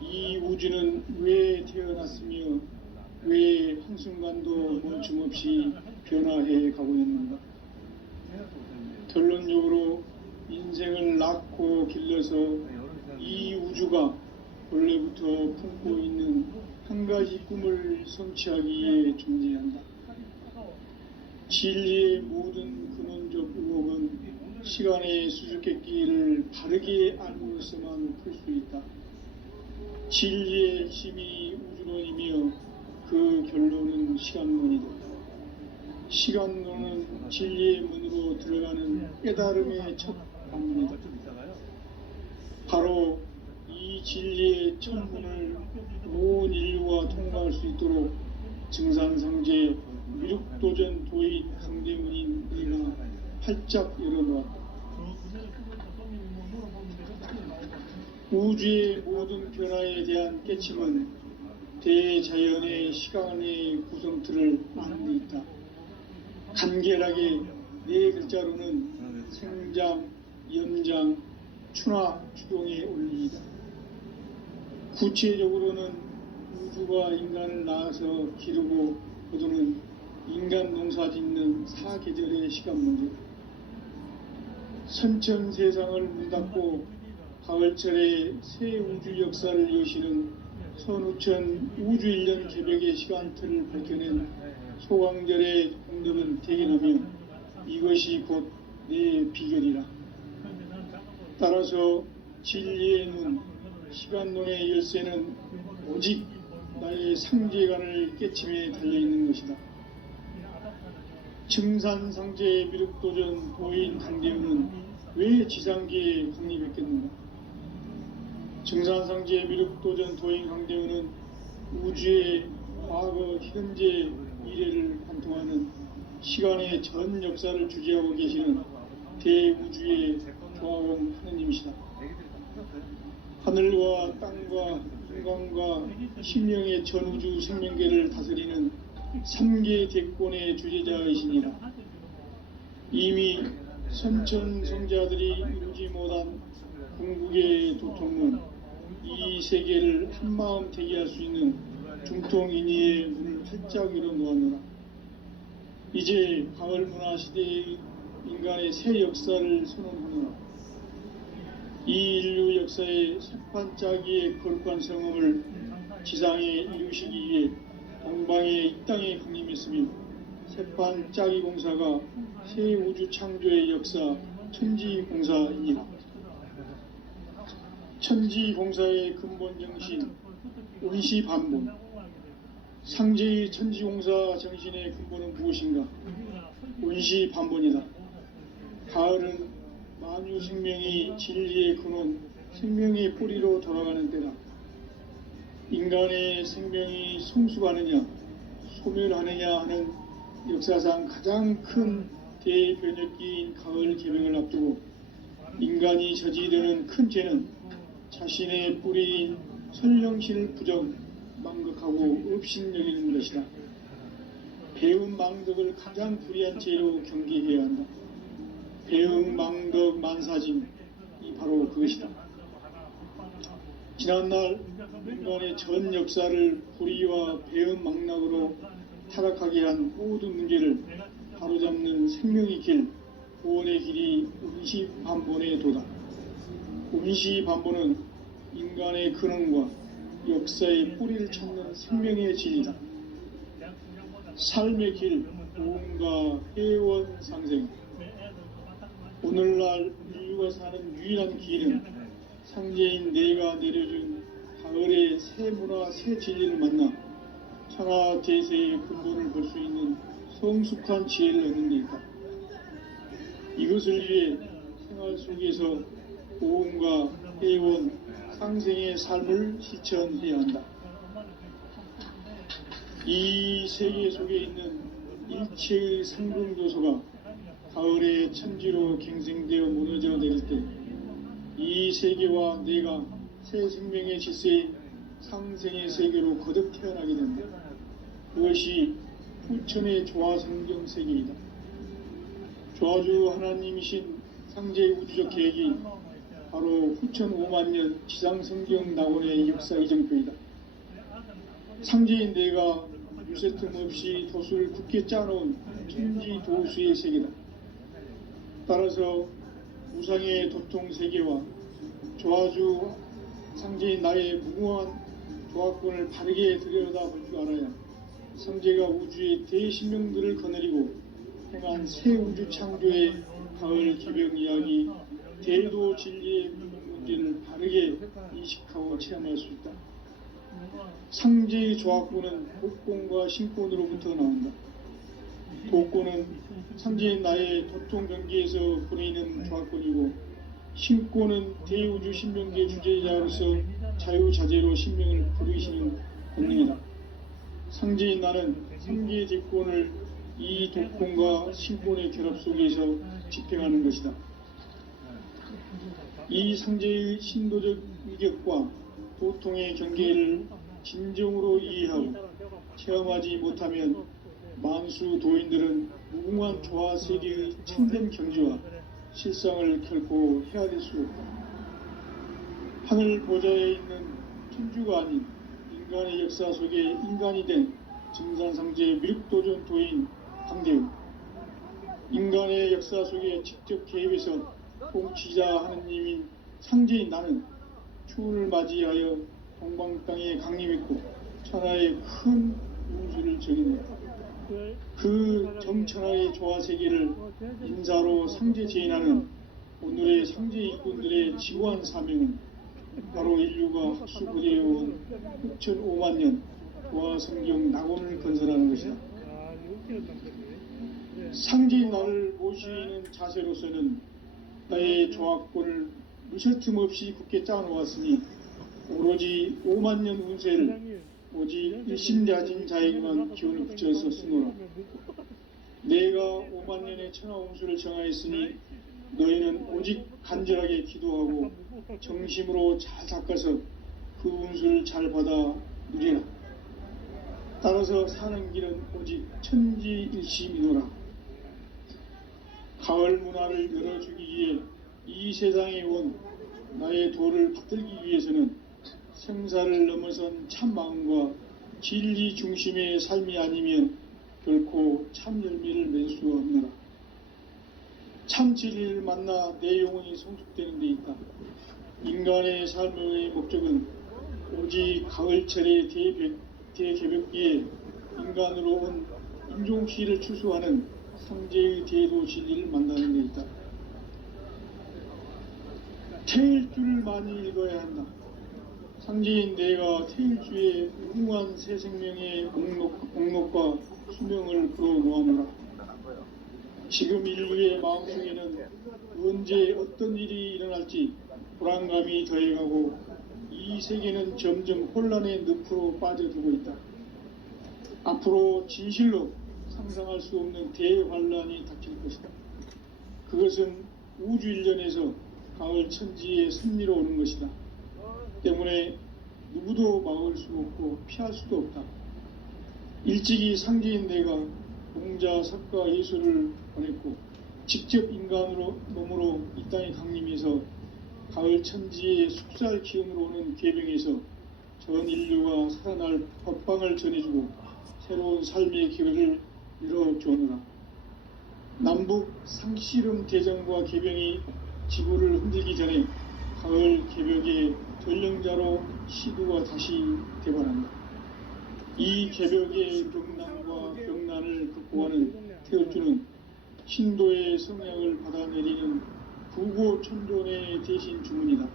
이 우주는 왜 태어났으며 왜 한순간도 멈춤없이 변화해 가고 있는가? 결론적으로 인생을 낳고 길러서 이 우주가 원래부터 품고 있는 한 가지 꿈을 성취하기 위해 존재한다. 진리의 모든 근원적 의혹은 시간의 수수께끼를 바르게 알고서만 풀 수 있다. 진리의 힘이 우주론이며 그 결론은 시간론이다. 시간론은 진리의 문으로 들어가는 깨달음의 첫 방문이다. 바로 이 진리의 첫 문을 온 인류가 통과할 수 있도록 증산상제 미륵도전 도인 강대문인 내가 활짝 열어놓았다. 우주의 모든 변화에 대한 깨침은 대자연의 시간의 구성틀을 아는 데 있다. 간결하게 네 글자로는 생장, 연장, 추나 추동의 원리이다. 구체적으로는 우주가 인간을 낳아서 기르고 거두는 인간 농사 짓는 사계절의 시간문제, 선천 세상을 문 닫고 가을철에 새 우주 역사를 여시는 선우천 우주일년 개벽의 시간틀을 밝혀낸 소강절의 공덕은 대견하며 이것이 곧 내 비결이라. 따라서 진리의 문, 시간론의 열쇠는 오직 나의 상제관을 깨침에 달려있는 것이다. 증산상제 미륵도전 도인 강대우는 왜 지상계에 강림했겠는가? 증산상제 미륵도전 도인 강대우는 우주의 과거, 현재, 미래를 관통하는 시간의 전 역사를 주재하고 계시는 대우주의 조화원 하느님이시다. 하늘과 땅과 인간과 심령의 전우주 생명계를 다스리는 3개 대권의 주재자이시니라. 이미 선천성자들이 이루지 못한 궁극의 도통은 이 세계를 한마음 대기할 수 있는 중통인의의 문을 활짝 열어놓았노라. 이제 가을 문화 시대의 인간의 새 역사를 선언하노라. 이 인류 역사의 새판짜기의 거룩한 성음을 지상에 이루시기 위해 동방의 이 땅에 강림했으며 새판짜기 공사가 새 우주 창조의 역사 천지공사이니라. 천지공사의 근본 정신 온시반본, 상제의 천지공사 정신의 근본은 무엇인가? 온시반본이다. 가을은 만유 생명이 진리의 근원, 생명의 뿌리로 돌아가는 때다. 인간의 생명이 성숙하느냐, 소멸하느냐 하는 역사상 가장 큰 대변혁기인 가을 개명을 앞두고 인간이 저지르는 큰 죄는 자신의 뿌리인 선령신을 부정, 망극하고 업신여기는 것이다. 배운 망덕을 가장 불의한 죄로 경계해야 한다. 배응, 망덕, 만사짐, 이 바로 그것이다. 지난날 인간의 전 역사를 불의와 배응, 망락으로 타락하게 한 모든 문제를 바로잡는 생명의 길, 구원의 길이 운시반본의 도다. 운시반본은 인간의 근원과 역사의 뿌리를 찾는 생명의 진리다. 삶의 길, 보험과 회원 상생. 오늘날 인류가 사는 유일한 길은 상제인 내가 내려준 가을의 새 문화, 새 진리를 만나 천하 대세의 근본을 볼 수 있는 성숙한 지혜를 얻는 데 있다. 이것을 위해 생활 속에서 보험과 해온 상생의 삶을 실천해야 한다. 이 세계 속에 있는 일체의 상승조소가 가을의 천지로 갱생되어 무너져 내릴 때 이 세계와 내가 새 생명의 질서인 상생의 세계로 거듭 태어나게 된다. 그것이 후천의 조화성경 세계이다. 조화주 하나님이신 상제의 우주적 계획이 바로 후천 5만년 지상성경 낙원의 역사 이정표이다. 상제인 내가 유세틈 없이 도수를 굳게 짜놓은 천지 도수의 세계다. 따라서 우상의 도통 세계와 조화주 상제인 나의 무궁한 조화권을 바르게 들여다볼 줄 알아야 상제가 우주의 대신명들을 거느리고 행한 새 우주 창조의 가을 기병 이야기 대도 진리의 문제를 바르게 인식하고 체험할 수 있다. 상제의 조화권은 복권과 신권으로부터 나온다. 복권은 상제인 나의 도통 경계에서 보내는 조화권이고, 신권은 대우주 신명계 주제자로서 자유자재로 신명을 부르시는 권능이다. 상제인 나는 상계의 대권을 이 도권과 신권의 결합 속에서 집행하는 것이다. 이 상제의 신도적 위격과 도통의 경계를 진정으로 이해하고 체험하지 못하면 만수 도인들은 무궁한 조화 세계의 참된 경지와 실상을 결코 헤아릴 수 없다. 하늘 보좌에 있는 천주가 아닌 인간의 역사 속에 인간이 된 증산상제 미륵도전 도인 강대우, 인간의 역사 속에 직접 개입해서 통치자 하느님인 상제인 나는 추운을 맞이하여 동방 땅에 강림했고 천하의 큰 운수를 적임했다. 그 정천하의 조화세계를 인사로 상제 제인하는 오늘의 상제 일꾼들의 지구한 사명은 바로 인류가 학수부대해온 6,500년 조화성경 낙원을 건설하는 것이다. 상제인 나를 모시는 자세로서는 나의 조화권을 무설틈 없이 굳게 짜놓았으니 오로지 5만년 운세를 오직 일심자진 자에게만 기운을 붙여서 쓰노라. 내가 5만년의 천하 운수를 정하였으니 너희는 오직 간절하게 기도하고 정심으로 잘 닦아서 그 운수를 잘 받아 누리라. 따라서 사는 길은 오직 천지일심이노라. 가을 문화를 열어주기 위해 이 세상에 온 나의 도를 받들기 위해서는 생사를 넘어선 참 마음과 진리 중심의 삶이 아니면 결코 참 열매를 맺을 수 없느라. 참 진리를 만나 내 영혼이 성숙되는 데 있다. 인간의 삶의 목적은 오직 가을철의 대개벽기에 인간으로 온 인종시를 추수하는 상제의 대도 진리를 만나는 데 있다. 태일주를 많이 읽어야 한다. 상제인 내가 태일주의 무궁한 새 생명의 목록과 수명을 불어놓아노라. 지금 인류의 마음속에는 언제 어떤 일이 일어날지 불안감이 더해가고 이 세계는 점점 혼란의 늪으로 빠져들고 있다. 앞으로 진실로 상상할 수 없는 대환란이 닥칠 것이다. 그것은 우주 일련에서 가을 천지의 섭리로 오는 것이다. 때문에 누구도 막을 수 없고 피할 수도 없다. 일찍이 상제인 내가 공자, 석가, 예수를 보냈고 직접 인간으로 몸으로 이 땅에 강림해서 가을 천지의 숙살 기운으로 오는 계병에서 전 인류가 살아날 법방을 전해주고 새로운 삶의 기회를 열어주느라. 남북 상씨름 대전과 계병이 지구를 흔들기 전에 가을 개벽의 전령자로 시두가 다시 대발한다. 이 개벽의 병난과 병난을 극복하는 태울주는 신도의 성령을 받아내리는 부고천존의 대신 주문이다.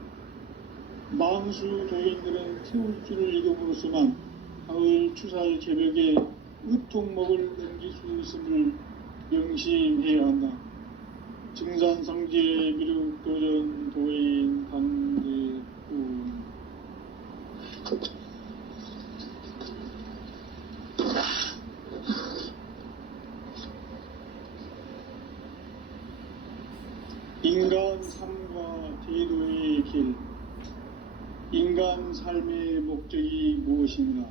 만수 도인들은 태울주를 읽음으로써만 가을 추살 개벽의 의통목을 넘길 수 있음을 명심해야 한다. 증산상제 미륵도전 도인 강대 인간 삶과 대도의 길. 인간 삶의 목적이 무엇인가?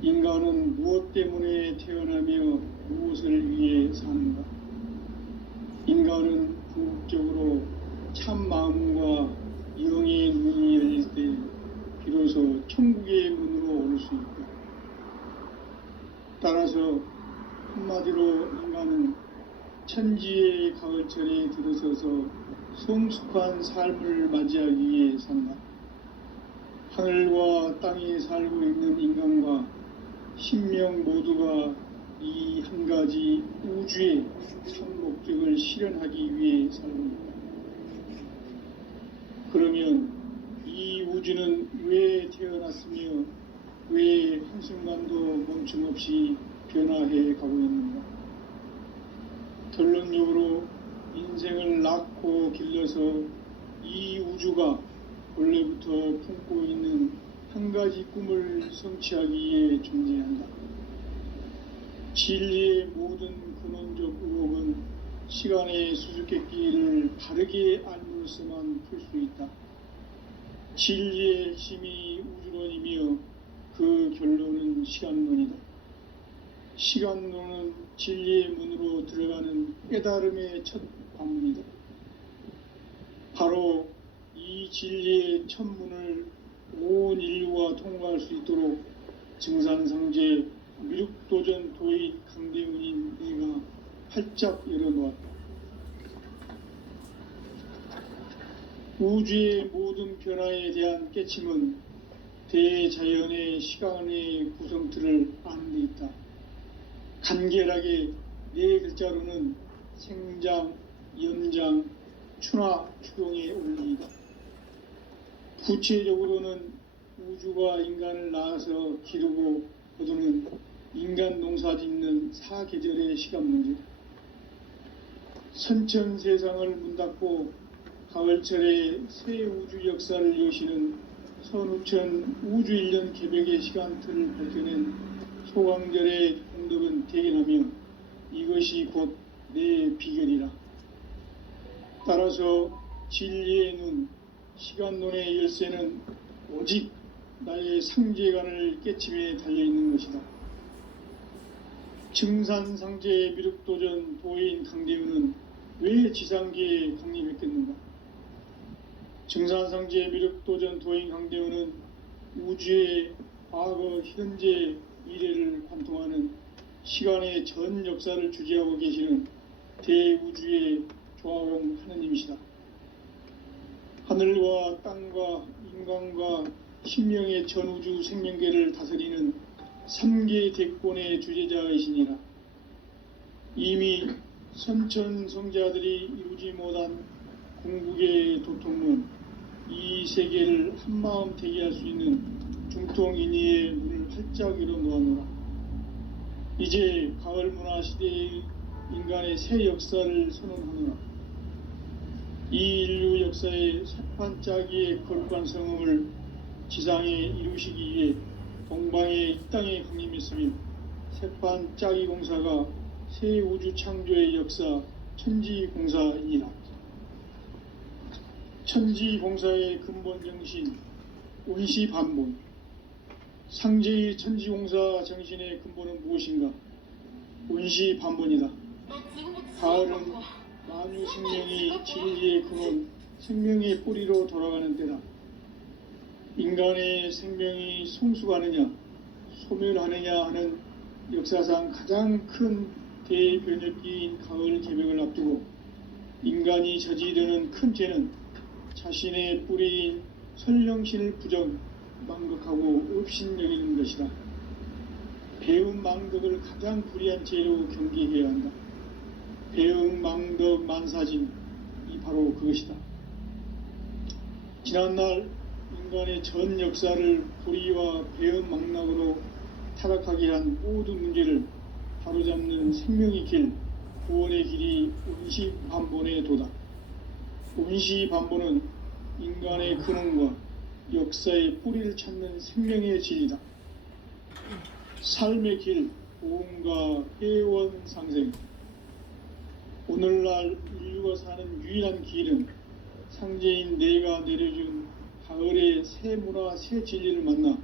인간은 무엇 때문에 태어나며 무엇을 위해 사는가? 인간은 궁극적으로 참 마음과 영의 눈이 열릴 때 비로소 천국의 문으로 올 수 있다. 따라서 한마디로 인간은 천지의 가을철에 들어서서 성숙한 삶을 맞이하기 위해 산다. 하늘과 땅에 살고 있는 인간과 신명 모두가 이 한 가지 우주의 참 목적을 실현하기 위해 살고 있다. 그러면 이 우주는 왜 태어났으며 왜 한순간도 멈춤없이 변화해 가고 있는가? 결론적으로 인생을 낳고 길러서 이 우주가 원래부터 품고 있는 한 가지 꿈을 성취하기 위해 존재한다. 진리의 모든 근원적 의혹은 시간의 수수께끼를 바르게 알므로서만 풀 수 있다. 진리의 핵심이 우주론이며 그 결론은 시간론이다. 시간론은 진리의 문으로 들어가는 깨달음의 첫 관문이다. 바로 이 진리의 첫 문을 온 인류가 통과할 수 있도록 증산상제 미륵도전 도인 강대훈인 내가 활짝 열어놓았다. 우주의 모든 변화에 대한 깨침은 대자연의 시간의 구성틀을 아는 데 있다. 간결하게 네 글자로는 생장, 연장, 추나 추동의 원리이다. 구체적으로는 우주가 인간을 낳아서 기르고 거두는 인간 농사 짓는 사계절의 시간 문제다. 선천 세상을 문 닫고 가을철에 새 우주 역사를 여시는 선우천 우주 1년 개벽의 시간틀을 밝혀낸 소강절의 공덕은 대견하며 이것이 곧 내 비결이라. 따라서 진리의 눈, 시간론의 열쇠는 오직 나의 상제관을 깨침에 달려있는 것이다. 증산상제의 미륵도전 도인 강대훈은 왜 지상계에 강림했겠는가? 증산상제의 미륵도전 도인 강대훈은 우주의 과거, 현재, 미래를 관통하는 시간의 전 역사를 주재하고 계시는 대우주의 조화용 하느님이시다. 하늘과 땅과 인간과 신명의 전우주 생명계를 다스리는 3계 대권의 주재자이시니라. 이미 선천성자들이 이루지 못한 궁극의 도통문, 이 세계를 한마음 대기할 수 있는 중통인의의 문을 활짝 열어놓아노라. 이제 가을 문화 시대의 인간의 새 역사를 선언하노라. 이 인류 역사의 새판짜기의 거룩한 성음을 지상에 이루시기 위해 동방의 이 땅에 강림했으며 새판짜기 공사가 새 우주 창조의 역사 천지공사이니라. 천지공사의 근본 정신 운시반본. 상제의 천지공사 정신의 근본은 무엇인가? 운시반본이다. 가을은 만유 생명이 진리의 근원, 생명의 뿌리로 돌아가는 때다. 인간의 생명이 성숙하느냐, 소멸하느냐 하는 역사상 가장 큰 대변혁기인 가을 개벽을 앞두고 인간이 저지르는 큰 죄는 자신의 뿌리인 설령신을 부정, 망극하고 업신여기는 것이다. 배움 망덕을 가장 불의한 죄로 경계해야 한다. 배움 망덕 만사진이 바로 그것이다. 지난날 인간의 전 역사를 불의와 배움 망락으로 타락하게 한 모든 문제를 바로잡는 생명의 길, 구원의 길이 운시반본의 도다. 운시반본은 인간의 근원과 역사의 뿌리를 찾는 생명의 진리다. 삶의 길, 보험과 회원상생. 오늘날 인류가 사는 유일한 길은 상제인 내가 내려준 가을의 새 문화, 새 진리를 만나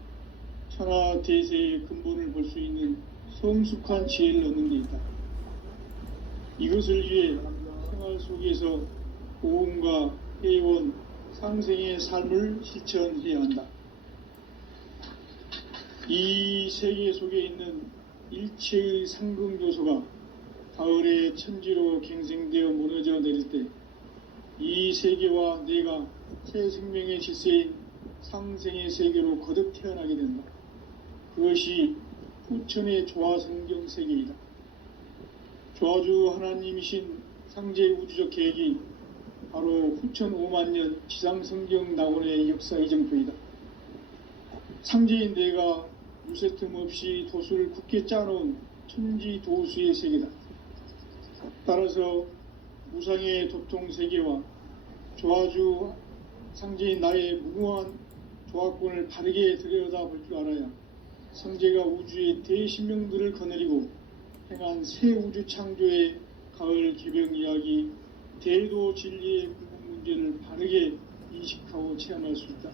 천하 대세의 근본을 볼 수 있는 성숙한 지혜를 얻는 데 있다. 이것을 위해 생활 속에서 고음과 회원, 상생의 삶을 실천해야 한다. 이 세계 속에 있는 일체의 상극 요소가 가을의 천지로 갱생되어 무너져 내릴 때 이 세계와 내가 새 생명의 질서인 상생의 세계로 거듭 태어나게 된다. 그것이 후천의 조화성경 세계이다. 조화주 하나님이신 상제의 우주적 계획이 바로 후천 5만 년 지상성경 낙원의 역사 이정표이다. 상제인 내가 유세 틈 없이 도수를 굳게 짜놓은 천지 도수의 세계다. 따라서 무상의 도통 세계와 조화주 상제인 나의 무궁한 조화권을 바르게 들여다볼 줄 알아야 성제가 우주의 대신명들을 거느리고 행한 새 우주 창조의 가을 기병 이야기, 대도 진리의 궁극 문제를 바르게 인식하고 체험할 수 있다.